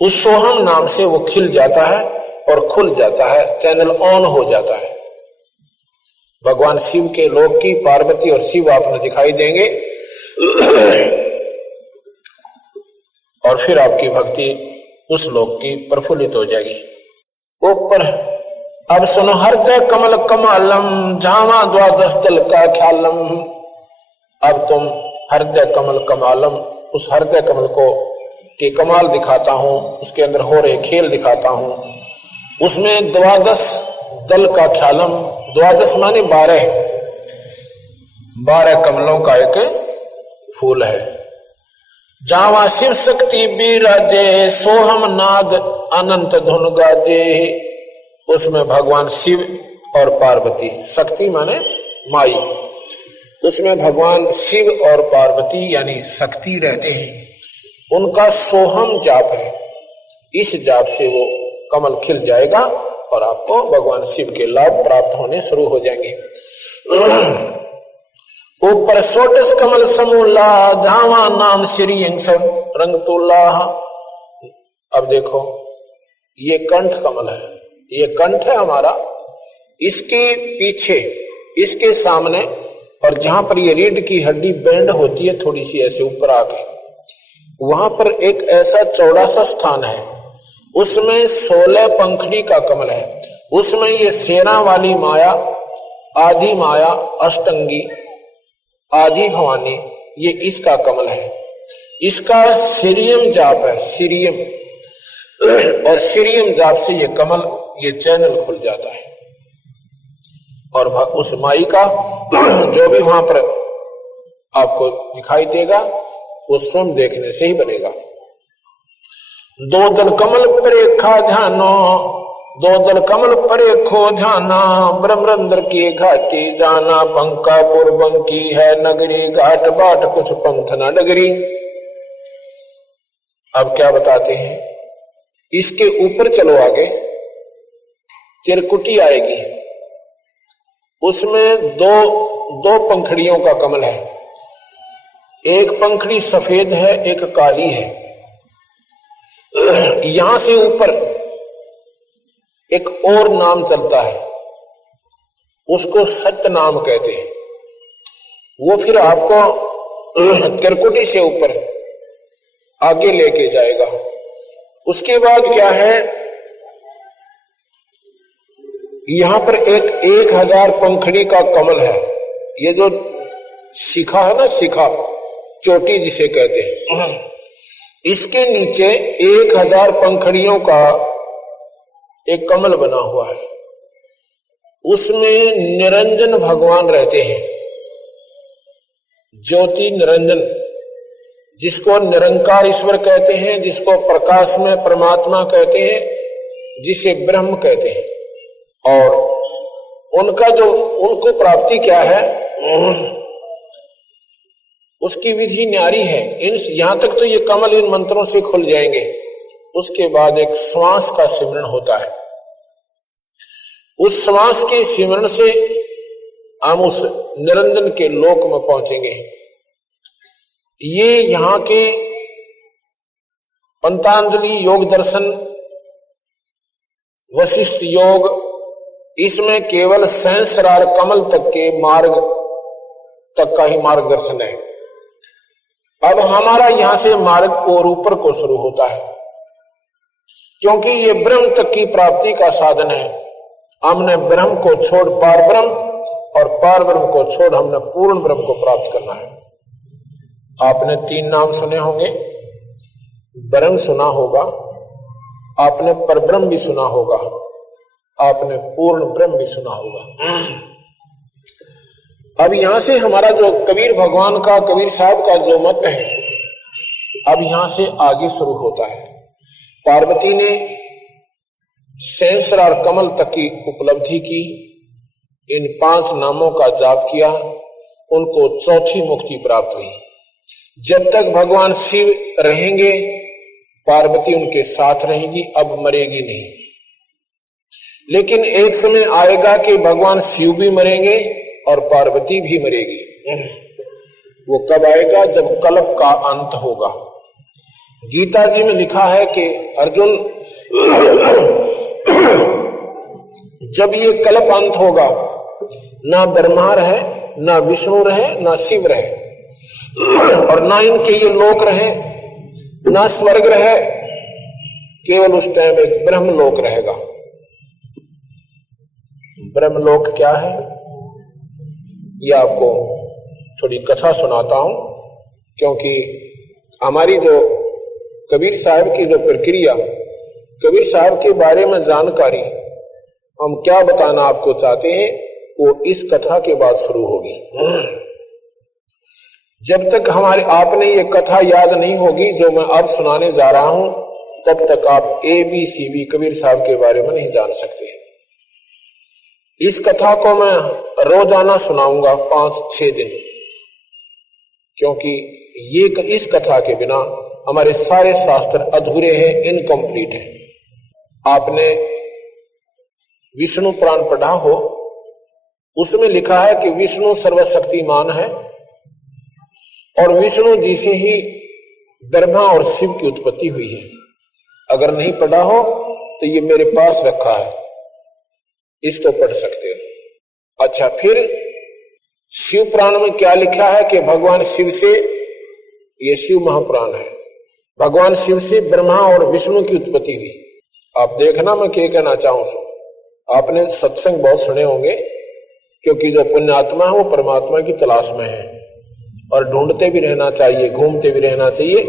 उस सोहम नाम से वो खिल जाता है और खुल जाता है, चैनल ऑन हो जाता है। भगवान शिव के लोक की पार्वती और शिव आपने दिखाई देंगे और फिर आपकी भक्ति उस लोक की प्रफुल्लित हो जाएगी। ऊपर अब सुनो, हृदय कमल कमालम झामा द्वादश दल का ख्यालम। अब तुम हृदय कमल कमालम, उस हृदय कमल को के कमाल दिखाता हूं, उसके अंदर हो रहे खेल दिखाता हूं। उसमें 12 दल का ख्यालम, 12 माने 12 कमलों का एक फूल है। जावा शिव शक्ति बिराजे सोहम नाद अनंत धुन गाजे। उसमें भगवान शिव और पार्वती, शक्ति माने माई, उसमें भगवान शिव और पार्वती यानी शक्ति रहते हैं। उनका सोहम जाप है, इस जाप से वो कमल खिल जाएगा और आपको भगवान शिव के लाभ प्राप्त होने शुरू हो जाएंगे। ऊपर सोटस कमल समूला झावा नाम श्री रंग तुल्ला। अब देखो ये कंठ कमल है, ये कंठ है हमारा, इसके पीछे, इसके सामने और जहां पर ये रीढ़ की हड्डी बैंड होती है थोड़ी सी ऐसे ऊपर आके, वहां पर एक ऐसा चौड़ा सा स्थान है, उसमें 16 पंखड़ी का कमल है। उसमें ये सेना वाली माया, आदि माया, अष्टंगी, आदि भवानी, ये इसका कमल है। इसका सीरियम जाप है, सीरियम, और सीरियम जाप से ये कमल, ये चैनल खुल जाता है और उस माई का जो भी वहां पर आपको दिखाई देगा वो स्वयं देखने से ही बनेगा। 2 दल कमल परेखा ध्यानो, 2 दल कमल परेखो ध्याना, ब्रह्मरंध्र की घाटी जाना, बंकापुर बंकी है नगरी, घाट बाट कुछ पंथ न डगरी। अब क्या बताते हैं, इसके ऊपर चलो आगे, त्रिकुटी आएगी, उसमें दो पंखड़ियों का कमल है, एक पंखड़ी सफेद है, एक काली है। यहां से ऊपर एक और नाम चलता है, उसको सत्य नाम कहते हैं। वो फिर आपको त्रिकुटी से ऊपर आगे लेके जाएगा। उसके बाद क्या है, यहां पर एक 1000 पंखड़ी का कमल है। ये जो शिखा है ना, शिखा चोटी जिसे कहते हैं, इसके नीचे 1000 पंखड़ियों का एक कमल बना हुआ है। उसमें निरंजन भगवान रहते हैं, ज्योति निरंजन, जिसको निरंकार ईश्वर कहते हैं, जिसको प्रकाश में परमात्मा कहते हैं, जिसे ब्रह्म कहते हैं। और उनका जो, उनको प्राप्ति क्या है, उसकी विधि न्यारी है। यहां तक तो ये कमल इन मंत्रों से खुल जाएंगे। उसके बाद एक श्वास का सिमरण होता है, उस श्वास के सिमरण से हम उस निरंजन के लोक में पहुंचेंगे। ये यहां के पंतांजलि योग दर्शन, वशिष्ठ योग, इसमें केवल सहस्रार कमल तक के मार्ग तक का ही मार्गदर्शन है। अब हमारा यहां से मार्ग और ऊपर को शुरू होता है, क्योंकि ये ब्रह्म तक की प्राप्ति का साधन है। हमने ब्रह्म को छोड़ पार ब्रह्म, और पार ब्रह्म को छोड़ हमने पूर्ण ब्रह्म को प्राप्त करना है। आपने 3 नाम सुने होंगे, ब्रह्म सुना होगा, आपने परब्रह्म भी सुना होगा, आपने पूर्ण ब्रह्म भी सुना होगा। अब यहां से हमारा जो कबीर भगवान का, कबीर साहब का जो मत है, अब यहां से आगे शुरू होता है। पार्वती ने सहस्रार कमल तक की उपलब्धि की, इन 5 नामों का जाप किया, उनको चौथी मुक्ति प्राप्त हुई। जब तक भगवान शिव रहेंगे पार्वती उनके साथ रहेगी, अब मरेगी नहीं। लेकिन एक समय आएगा कि भगवान शिव भी मरेंगे और पार्वती भी मरेगी। वो कब आएगा? जब कल्प का अंत होगा। गीता जी में लिखा है कि अर्जुन, जब ये कल्प अंत होगा, ना ब्रह्मा रहे, ना विष्णु रहे, ना शिव रहे, और ना इनके ये लोक रहे, ना स्वर्ग रहे, केवल उस टाइम एक ब्रह्मलोक रहेगा। ब्रह्मलोक क्या है? ये आपको थोड़ी कथा सुनाता हूं, क्योंकि हमारी जो कबीर साहब की जो प्रक्रिया, कबीर साहब के बारे में जानकारी हम क्या बताना आपको चाहते हैं, वो इस कथा के बाद शुरू होगी। जब तक हमारे आपने ये कथा याद नहीं होगी जो मैं अब सुनाने जा रहा हूं, तब तक आप ABCD कबीर साहब के बारे में नहीं जान सकते। इस कथा को मैं रोजाना सुनाऊंगा 5-6 दिन, क्योंकि ये इस कथा के बिना हमारे सारे शास्त्र अधूरे हैं, इनकम्प्लीट हैं। आपने विष्णु पुराण पढ़ा हो, उसमें लिखा है कि विष्णु सर्वशक्तिमान है और विष्णु जी से ही ब्रह्मा और शिव की उत्पत्ति हुई है। अगर नहीं पढ़ा हो तो ये मेरे पास रखा है, इसको पढ़ सकते हो। अच्छा, फिर शिव पुराण में क्या लिखा है कि भगवान शिव से, ये शिव महापुराण है, भगवान शिव से ब्रह्मा और विष्णु की उत्पत्ति हुई। आप देखना मैं क्या कहना चाहूं। आपने सत्संग बहुत सुने होंगे, क्योंकि जो पुण्यात्मा है वो परमात्मा की तलाश में है और ढूंढते भी रहना चाहिए, घूमते भी रहना चाहिए।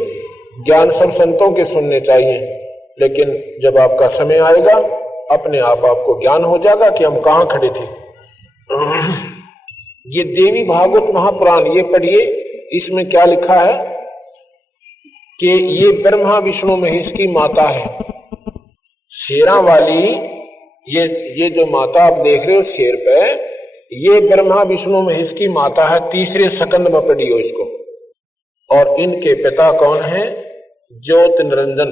ज्ञान सब संतों के सुनने चाहिए, लेकिन जब आपका समय आएगा अपने आप आपको ज्ञान हो जाएगा कि हम कहां खड़े थे। ये देवी भागवत महापुराण ये पढ़िए, इसमें क्या लिखा है कि ये ब्रह्मा विष्णु महेश की माता है। शेरा वाली ये जो माता आप देख रहे हो शेर पे, ये ब्रह्मा विष्णु महेश की माता है। तीसरे सकंद में पढ़ियो इसको। और इनके पिता कौन है? ज्योत निरंजन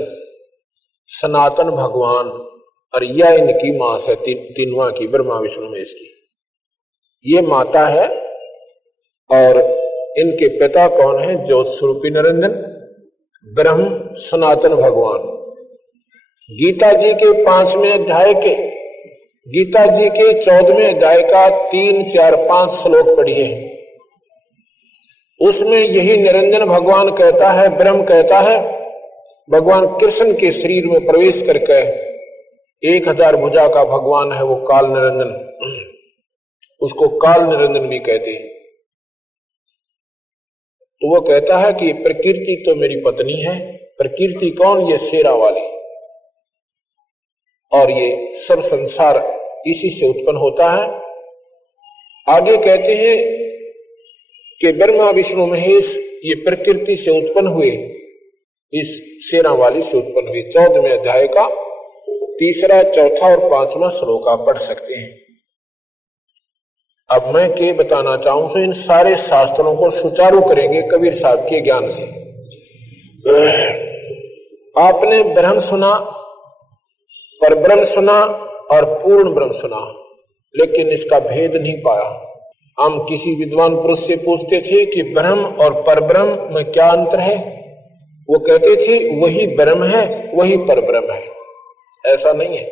सनातन भगवान, और यह इनकी मां से तीनवा की, ब्रह्मा विष्णु महेश की ये माता है। और इनके पिता कौन है? ज्योत स्वरूपी निरंजन ब्रह्म सनातन भगवान। गीता जी के 5वें अध्याय के, गीता जी के 14वें अध्याय का 3, 4, 5 श्लोक पढ़िए। उसमें यही निरंजन भगवान कहता है, ब्रह्म कहता है, भगवान कृष्ण के शरीर में प्रवेश करके 1000 भुजा का भगवान है वो काल निरंजन, उसको काल निरंजन भी कहते हैं। तो वो कहता है कि प्रकृति तो मेरी पत्नी है। प्रकृति कौन? ये शेरा वाली। और ये सब संसार इसी से उत्पन्न होता है। आगे कहते हैं कि ब्रह्मा विष्णु महेश ये प्रकृति से उत्पन्न हुए, इस शेरा वाली से उत्पन्न हुए। 14वें अध्याय का 3, 4 और 5वां श्लोक आप पढ़ सकते हैं। अब मैं क्या बताना चाहूं तो इन सारे शास्त्रों को सुचारू करेंगे कबीर साहब के ज्ञान से। आपने ब्रह्म सुना, परब्रह्म सुना और पूर्ण ब्रह्म सुना, लेकिन इसका भेद नहीं पाया। हम किसी विद्वान पुरुष से पूछते थे कि ब्रह्म और परब्रह्म में क्या अंतर है, वो कहते थे वही ब्रह्म है वही परब्रह्म है। ऐसा नहीं है।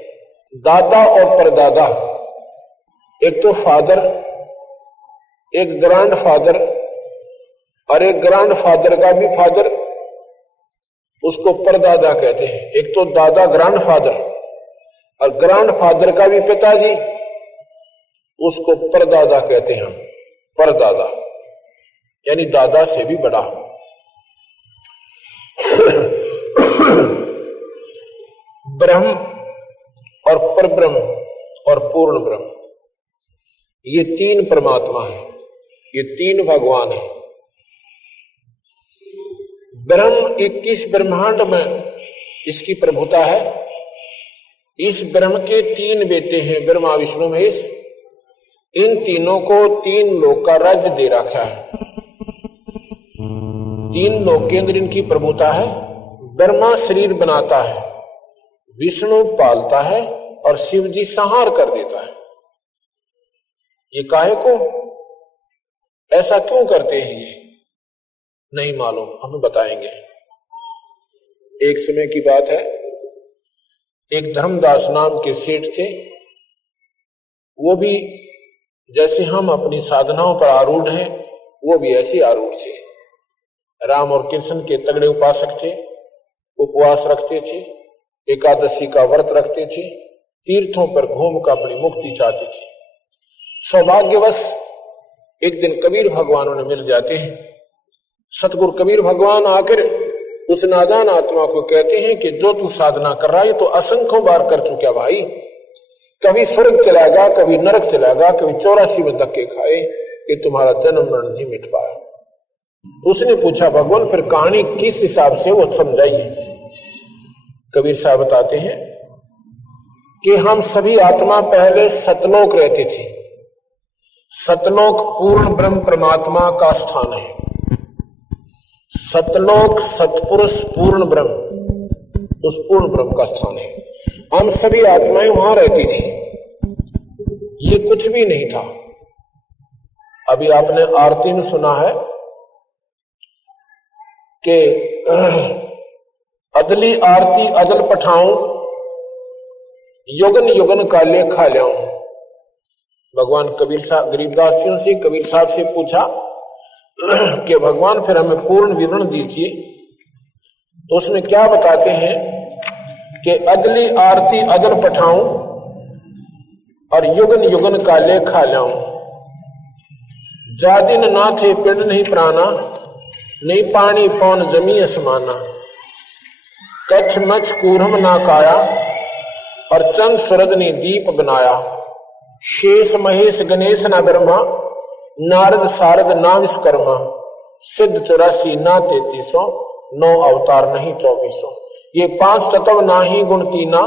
दादा और परदादा, एक तो फादर, एक ग्रैंड फादर, और एक ग्रैंड फादर का भी फादर, उसको परदादा कहते हैं। एक तो दादा ग्रैंड फादर और ग्रैंड फादर का भी पिताजी, उसको परदादा कहते हैं हम। परदादा यानी दादा से भी बड़ा। ब्रह्म और परब्रह्म और पूर्ण ब्रह्म, ये 3 परमात्मा है, ये 3 भगवान है। ब्रह्म 21 ब्रह्मांड में इसकी प्रभुता है। इस ब्रह्म के 3 बेटे हैं, ब्रह्मा विष्णु महेश। इन तीनों को 3 लोक का राज्य दे रखा है। 3 लोक के अंदर इनकी प्रभुता है। ब्रह्मा शरीर बनाता है, विष्णु पालता है और शिव जी संहार कर देता है। ये काहे को, ऐसा क्यों करते हैं ये नहीं मालूम, हम बताएंगे। एक समय की बात है, एक धर्मदास नाम के सेठ थे। वो भी जैसे हम अपनी साधनाओं पर आरूढ़ हैं, वो भी ऐसे आरूढ़ थे। राम और कृष्ण के तगड़े उपासक थे, उपवास रखते थे, एकादशी का व्रत रखते थे, तीर्थों पर घूम कर अपनी मुक्ति चाहते थे। सौभाग्यवश एक दिन कबीर भगवान उन्हें मिल जाते हैं। सतगुरु कबीर भगवान आकर उस नादान आत्मा को कहते हैं कि जो तू साधना कर रहा है तो असंख्यों बार कर चुका भाई, कभी स्वर्ग चलाएगा, कभी नरक चलाएगा, कभी 84 में धक्के खाए, कि तुम्हारा जन्म मरण नहीं मिट पाया। उसने पूछा भगवान फिर कहानी किस हिसाब से, वो समझाइए। कबीर साहब बताते हैं कि हम सभी आत्मा पहले सतलोक रहते थे। सतलोक पूर्ण ब्रह्म परमात्मा का स्थान है। सतलोक सतपुरुष पूर्ण ब्रह्म, उस पूर्ण ब्रह्म का स्थान है। हम सभी आत्माएं वहां रहती थी। ये कुछ भी नहीं था। अभी आपने आरती में सुना है कि अदली आरती अदल पठाऊं, युगन युगन काले खा लियाऊं। भगवान कबीर साहब गरीबदास जी से कबीर साहब से पूछा कि भगवान फिर हमें पूर्ण विवरण दीजिए। तो उसमें क्या बताते हैं कि अदली आरती अदल पठाऊं और युगन युगन काले खा लाऊं। जा दिन ना थे पिंड नहीं प्राणा, नहीं पानी पौन जमी असमाना। कच्छ मच कूरम ना काया और चंद सूरज ने दीप बनाया। शेष महेश गणेश ना ब्रह्मा, नारद सारद ना विश्वकर्मा। सिद्ध 84 ना 3300, 9 अवतार नहीं 2400। ये 5 तत्व ना ही गुण तीना,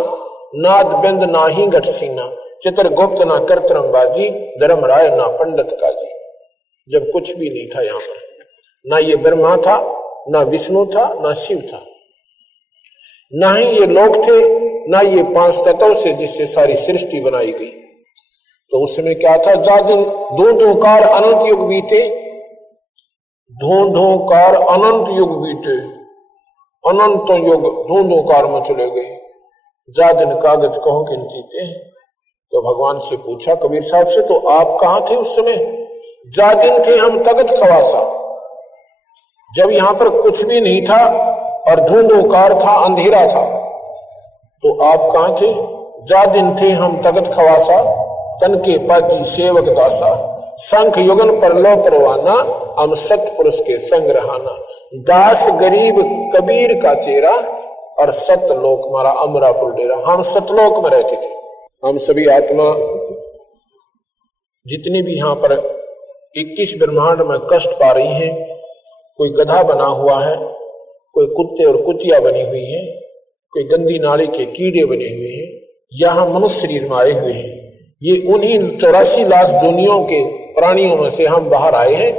नाद बिंद ना ही घट सीना। चित्रगुप्त ना करतरम बाजी, धर्म राय ना पंडित काजी। जब कुछ भी नहीं था, यहां पर ना ये ब्रह्मा था, ना विष्णु था, ना शिव था, ना ही ये लोक थे, ना ये 5 तत्व से जिससे सारी सृष्टि बनाई गई। तो उस समय क्या था, जा दिन ढूंढूंकार अनंत युग बीते, ढूंढूंकार अनंत युग बीते, अनंत युग ढूंढूंकार में चले गए। जा दिन कागज कहो किन जीते। तो भगवान से पूछा कबीर साहब से, तो आप कहां थे उस समय? जा दिन थे हम तगत खवासा, जब यहां पर कुछ भी नहीं था और ढूंढूंकार था, अंधेरा था। तो आप कहां थे? जा दिन थे हम तगत खवासा, तन के पाती सेवक दासा। संख युगन पर लो परवाना, हम सतपुरुष के संग रहाना। दास गरीब कबीर का चेहरा और सतलोक मारा अमरापुर डेरा। हम सतलोक में रहते थे। हम सभी आत्मा जितने भी यहां पर 21 ब्रह्मांड में कष्ट पा रही हैं, कोई गधा बना हुआ है, कोई कुत्ते और कुतिया बनी हुई है, कोई गंदी नाली के कीड़े बने हुए हैं, यहां मनुष्य शरीर में आए हुए हैं। ये उन्हीं 84 लाख जोनियों के प्राणियों में से हम बाहर आए हैं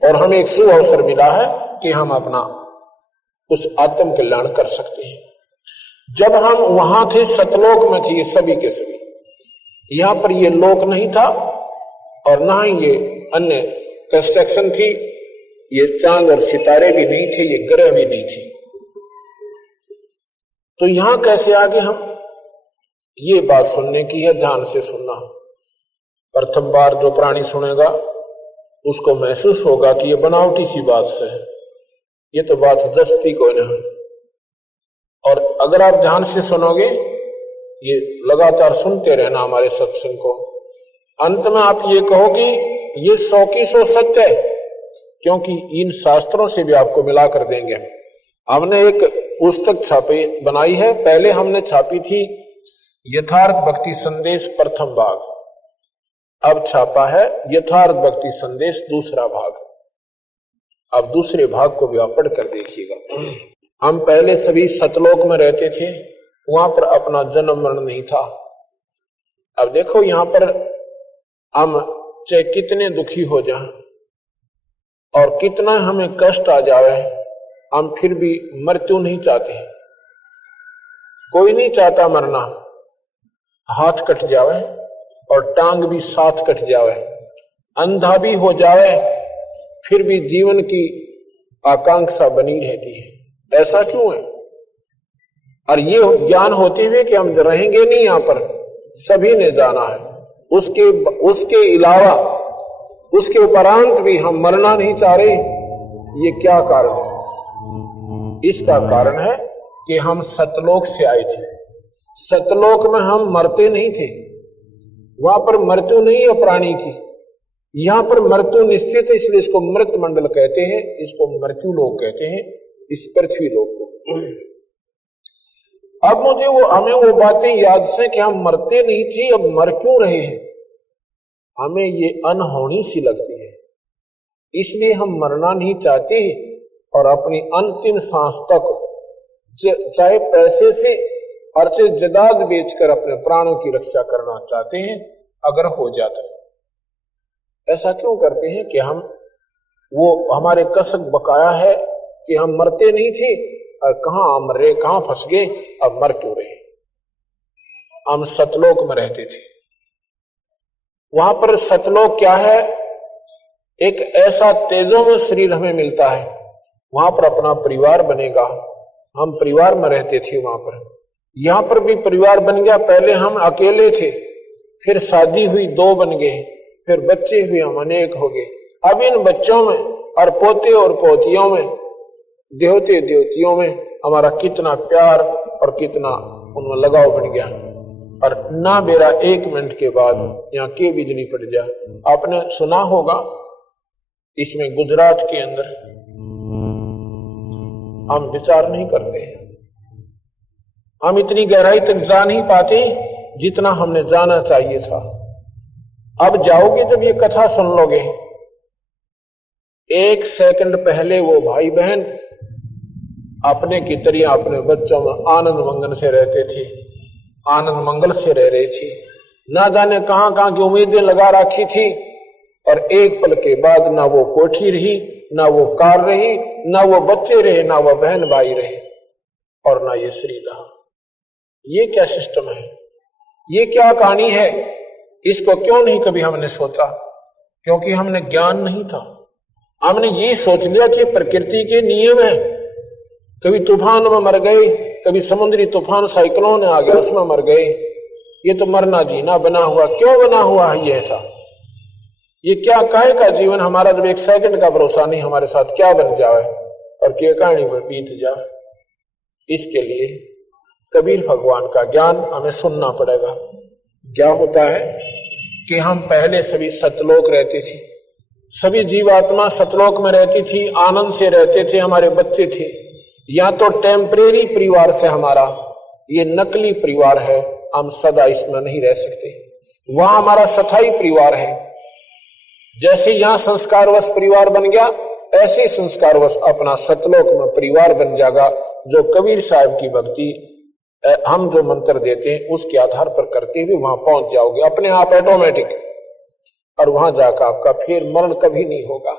और हमें एक सुअवसर मिला है कि हम अपना उस आत्म कल्याण कर सकते हैं। जब हम वहां थे, सतलोक में थे ये सभी के सभी। यहां पर ये लोक नहीं था और ना ही ये अन्य कंस्ट्रक्शन थी, ये चांद और सितारे भी नहीं थे, ये ग्रह भी नहीं थे। तो यहां कैसे आगे हम? ये बात सुनने की है, ध्यान से सुनना। प्रथम बार जो प्राणी सुनेगा उसको महसूस होगा कि ये बनावटी सी बात से है, ये तो बात जस्ती को नहीं। और अगर आप ध्यान से सुनोगे, ये लगातार सुनते रहना हमारे सत्संग को, अंत में आप ये कहोगे ये 100 की 100 सत्य है, क्योंकि इन शास्त्रों से भी आपको मिला कर देंगे। हमने एक पुस्तक छापी बनाई है, पहले हमने छापी थी यथार्थ भक्ति संदेश प्रथम भाग, अब छापा है यथार्थ भक्ति संदेश दूसरा भाग। अब दूसरे भाग को भी आप पढ़कर देखिएगा। हम पहले सभी सतलोक में रहते थे, वहां पर अपना जन्म मरण नहीं था। अब देखो यहां पर हम चाहे कितने दुखी हो जाएं और कितना हमें कष्ट आ जाए, हम फिर भी मृत्यु नहीं चाहते। कोई नहीं चाहता मरना, हाथ कट जावे और टांग भी साथ कट जावे, अंधा भी हो जावे, फिर भी जीवन की आकांक्षा बनी रहती है। ऐसा क्यों है? और ये ज्ञान होते हुए कि हम रहेंगे नहीं यहां पर, सभी ने जाना है। उसके अलावा उसके उपरांत भी हम मरना नहीं चाह रहे। ये क्या कारण है? इसका कारण है कि हम सतलोक से आए थे। सतलोक में हम मरते नहीं थे, वहां पर मृत्यु नहीं है प्राणी की। यहां पर मृत्यु निश्चित है, इसलिए इसको मृत मंडल कहते हैं, इसको मृत्यु लोक कहते हैं, इस पृथ्वी लोक को। अब मुझे हमें वो बातें याद से कि हम मरते नहीं थे, अब मर क्यों रहे हैं, हमें ये अनहोनी सी लगती है। इसलिए हम मरना नहीं चाहते और अपनी अंतिम सांस तक चाहे पैसे से और चाहे जदाद बेचकर अपने प्राणों की रक्षा करना चाहते हैं, अगर हो जाता है। ऐसा क्यों करते हैं कि हम वो हमारे कसक बकाया है कि हम मरते नहीं थे और कहां मर रहे, कहां फंस गए, अब मर क्यों रहे। हम सतलोक में रहते थे। वहां पर सतलोक क्या है? एक ऐसा तेजों में शरीर हमें मिलता है, वहां पर अपना परिवार बनेगा। हम परिवार में रहते थे वहां पर, यहां पर भी परिवार बन गया। पहले हम अकेले थे, फिर शादी हुई, 2 बन गए, फिर बच्चे हुए, हम अनेक हो गए। अब इन बच्चों में और पोते और पोतियों में, देवते देवतियों में हमारा कितना प्यार और कितना उनमें लगाव बन गया। और ना मेरा 1 मिनट के बाद यहाँ के बिजली पड़ जाए। आपने सुना होगा इसमें गुजरात के अंदर हम विचार नहीं करते हैं, हम इतनी गहराई तक जा नहीं पाते जितना हमने जाना चाहिए था। अब जाओगे जब ये कथा सुन लोगे, 1 सेकंड पहले वो भाई बहन अपने की तरह अपने बच्चों में आनंद मंगल से रहते थे, आनंद मंगल से रह रही थी, ना जाने कहां कहां की उम्मीदें लगा रखी थी, और एक पल के बाद ना वो कोठी रही, ना वो कार रही, ना वो बच्चे रहे, ना वो बहन भाई रहे, और ना ये शरीर रहा। ये क्या सिस्टम है? ये क्या कहानी है? इसको क्यों नहीं कभी हमने सोचा? क्योंकि हमने ज्ञान नहीं था। हमने ये सोच लिया कि प्रकृति के नियम है, कभी तूफान में मर गए, कभी समुद्री तूफान साइक्लोन आ गया उसमें मर गए, ये तो मरना जीना बना हुआ। क्यों बना हुआ है ये ऐसा? ये क्या काहे का जीवन हमारा, जब 1 सेकंड का भरोसा नहीं हमारे साथ क्या बन जाए और क्या कहानी में बीत जाए। इसके लिए कबीर भगवान का ज्ञान हमें सुनना पड़ेगा। क्या होता है कि हम पहले सभी सतलोक रहते थे, सभी जीवात्मा सतलोक में रहती थी, आनंद से रहते थे, हमारे बच्चे थे। या तो टेम्परेरी परिवार से हमारा ये नकली परिवार है, हम सदा इसमें नहीं रह सकते। वहां हमारा स्थायी परिवार है। जैसे यहां संस्कारवश परिवार बन गया, ऐसे संस्कारवश अपना सतलोक में परिवार बन जाएगा। जो कबीर साहब की भक्ति हम जो मंत्र देते हैं उसके आधार पर करते हुए वहां पहुंच जाओगे अपने आप ऑटोमेटिक, और वहां जाकर आपका फिर मरण कभी नहीं होगा।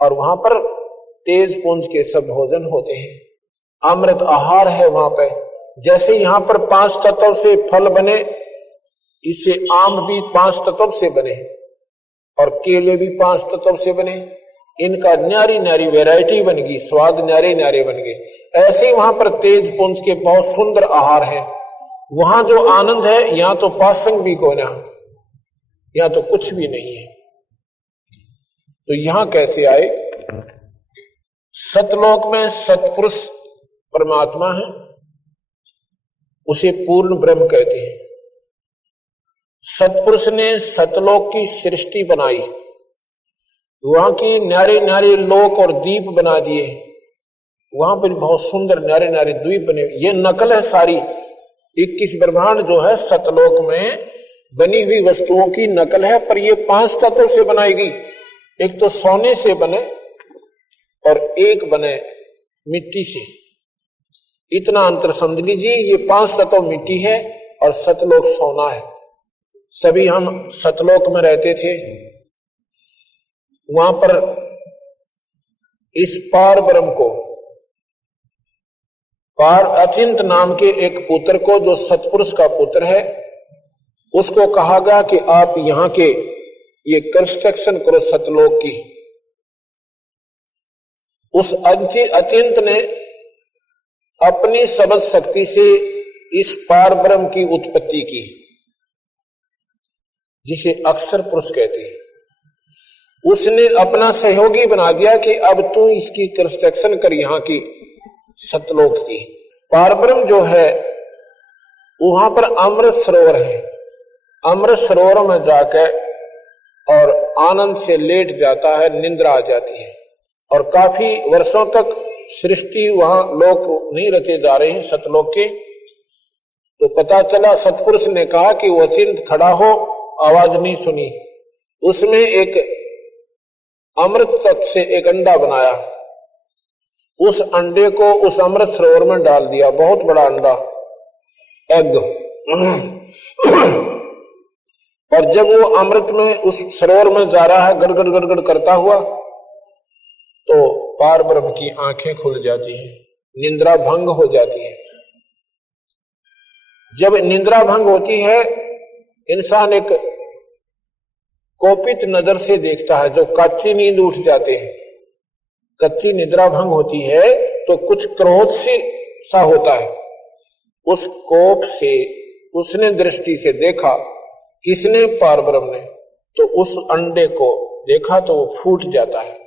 और वहां पर तेज पुंज के सब भोजन होते हैं, अमृत आहार है वहां पे। जैसे यहां पर 5 तत्व से फल बने, इससे आम भी 5 तत्व से बने और केले भी 5 तत्व से बने। इनका न्यारी न्यारी वैरायटी बन गई, स्वाद न्यारे न्यारे बन गए। ऐसे ही वहां पर तेज पुंज के बहुत सुंदर आहार है। वहां जो आनंद है, यहां तो पासंग भी को ना, यहां तो कुछ भी नहीं है। तो यहां कैसे आए? सतलोक में सतपुरुष परमात्मा है, उसे पूर्ण ब्रह्म कहते हैं। सतपुरुष ने सतलोक की सृष्टि बनाई, वहां की न्यारे न्यारे लोक और द्वीप बना दिए। वहां पर बहुत सुंदर न्यारे न्यारे द्वीप बने। ये नकल है सारी, 21 ब्रह्मांड जो है सतलोक में बनी हुई वस्तुओं की नकल है, पर ये 5 तत्वों से बनाई गई। एक तो सोने से बने और एक बने मिट्टी से, इतना अंतर समझ लीजिए। ये 5 तत्व मिट्टी है और सतलोक सोना है। सभी हम सतलोक में रहते थे। वहां पर इस पार ब्रह्म को, पार अचिंत नाम के एक पुत्र को, जो सतपुरुष का पुत्र है, उसको कहा गया कि आप यहां के ये कंस्ट्रक्शन करो सतलोक की। उस अचिंत ने अपनी समझ शक्ति से इस पार ब्रह्म की उत्पत्ति की, जिसे अक्षर पुरुष कहते हैं। उसने अपना सहयोगी बना दिया कि अब तू इसकी कंस्ट्रक्शन कर यहां की सतलोक की। पारब्रह्म जो है वहां पर अमृत सरोवर है। अमृत सरोवर में जाकर और आनंद से लेट जाता है, निंद्रा आ जाती है। और काफी वर्षों तक सृष्टि वहां लोक नहीं रचे जा रहे हैं सतलोक के। तो पता चला, सतपुरुष ने कहा कि वो अचिंत खड़ा हो, आवाज नहीं सुनी। उसमें एक अमृत तत्व से एक अंडा बनाया, उस अंडे को उस अमृत सरोवर में डाल दिया। बहुत बड़ा अंडा, एग। और जब वो अमृत में उस सरोवर में जा रहा है, गड़गड़ गड़गड़ करता हुआ, तो पार ब्रह्म की आंखें खुल जाती हैं, निंद्रा भंग हो जाती है। जब निंद्रा भंग होती है, इंसान एक कोपित नजर से देखता है। जो कच्ची नींद उठ जाते हैं, कच्ची निद्रा भंग होती है, तो कुछ क्रोध सा होता है। उस कोप से उसने दृष्टि से देखा, किसने? पार ब्रह्म ने। तो उस अंडे को देखा तो वो फूट जाता है,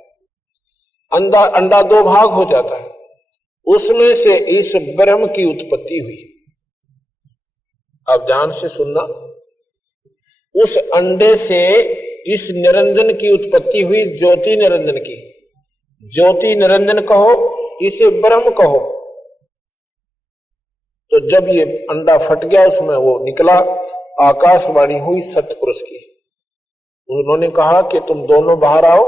अंडा 2 भाग हो जाता है। उसमें से इस ब्रह्म की उत्पत्ति हुई। अब ध्यान से सुनना, उस अंडे से इस निरंजन की उत्पत्ति हुई, ज्योति निरंजन की। ज्योति निरंजन कहो, इसे ब्रह्म कहो। तो जब ये अंडा फट गया, उसमें वो निकला, आकाशवाणी हुई सतपुरुष की। उन्होंने कहा कि तुम दोनों बाहर आओ।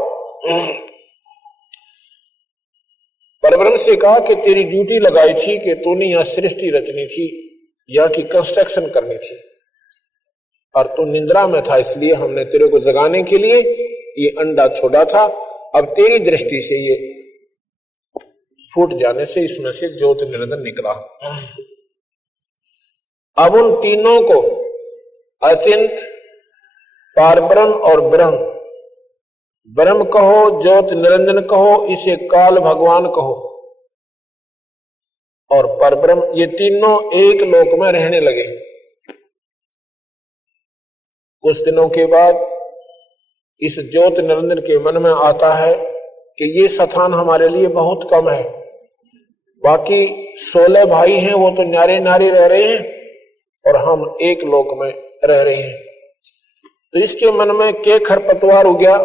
परब्रह्म से कहा कि तेरी ड्यूटी लगाई थी कि तूने यहां सृष्टि रचनी थी, यहाँ की कंस्ट्रक्शन करनी थी, और तू निंद्रा में था, इसलिए हमने तेरे को जगाने के लिए ये अंडा छोड़ा था। अब तेरी दृष्टि से ये फूट जाने से इसमें से ज्योति निरंजन निकला। अब उन तीनों को, अचिंत, पारब्रह्म और ब्रह्म, ब्रह्म कहो, ज्योति निरंजन कहो, इसे काल भगवान कहो, और परब्रह्म, ये तीनों एक लोक में रहने लगे। कुछ दिनों के बाद इस ज्योति निरंजन के मन में आता है कि ये स्थान हमारे लिए बहुत कम है। बाकी 16 भाई हैं, वो तो न्यारे नारी रह रहे हैं, और हम एक लोक में रह रहे हैं। तो इसके मन में के खरपतवार हो गया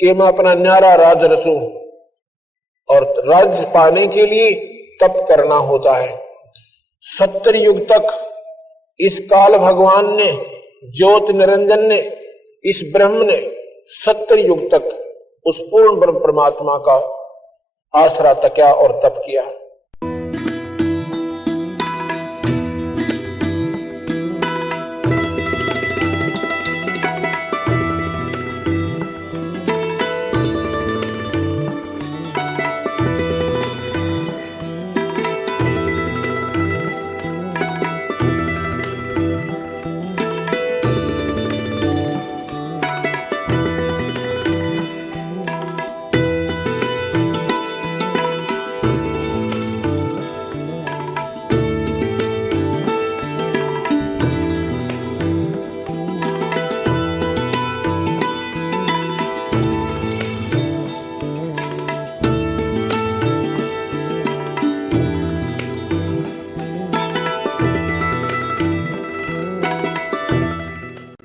कि मैं अपना न्यारा राज रचूं, और राज पाने के लिए तप करना होता है। 70 युग तक इस काल भगवान ने, ज्योति निरंजन ने, इस ब्रह्म ने 70 युग तक उस पूर्ण ब्रह्म परमात्मा का आसरा तकिया और तप किया।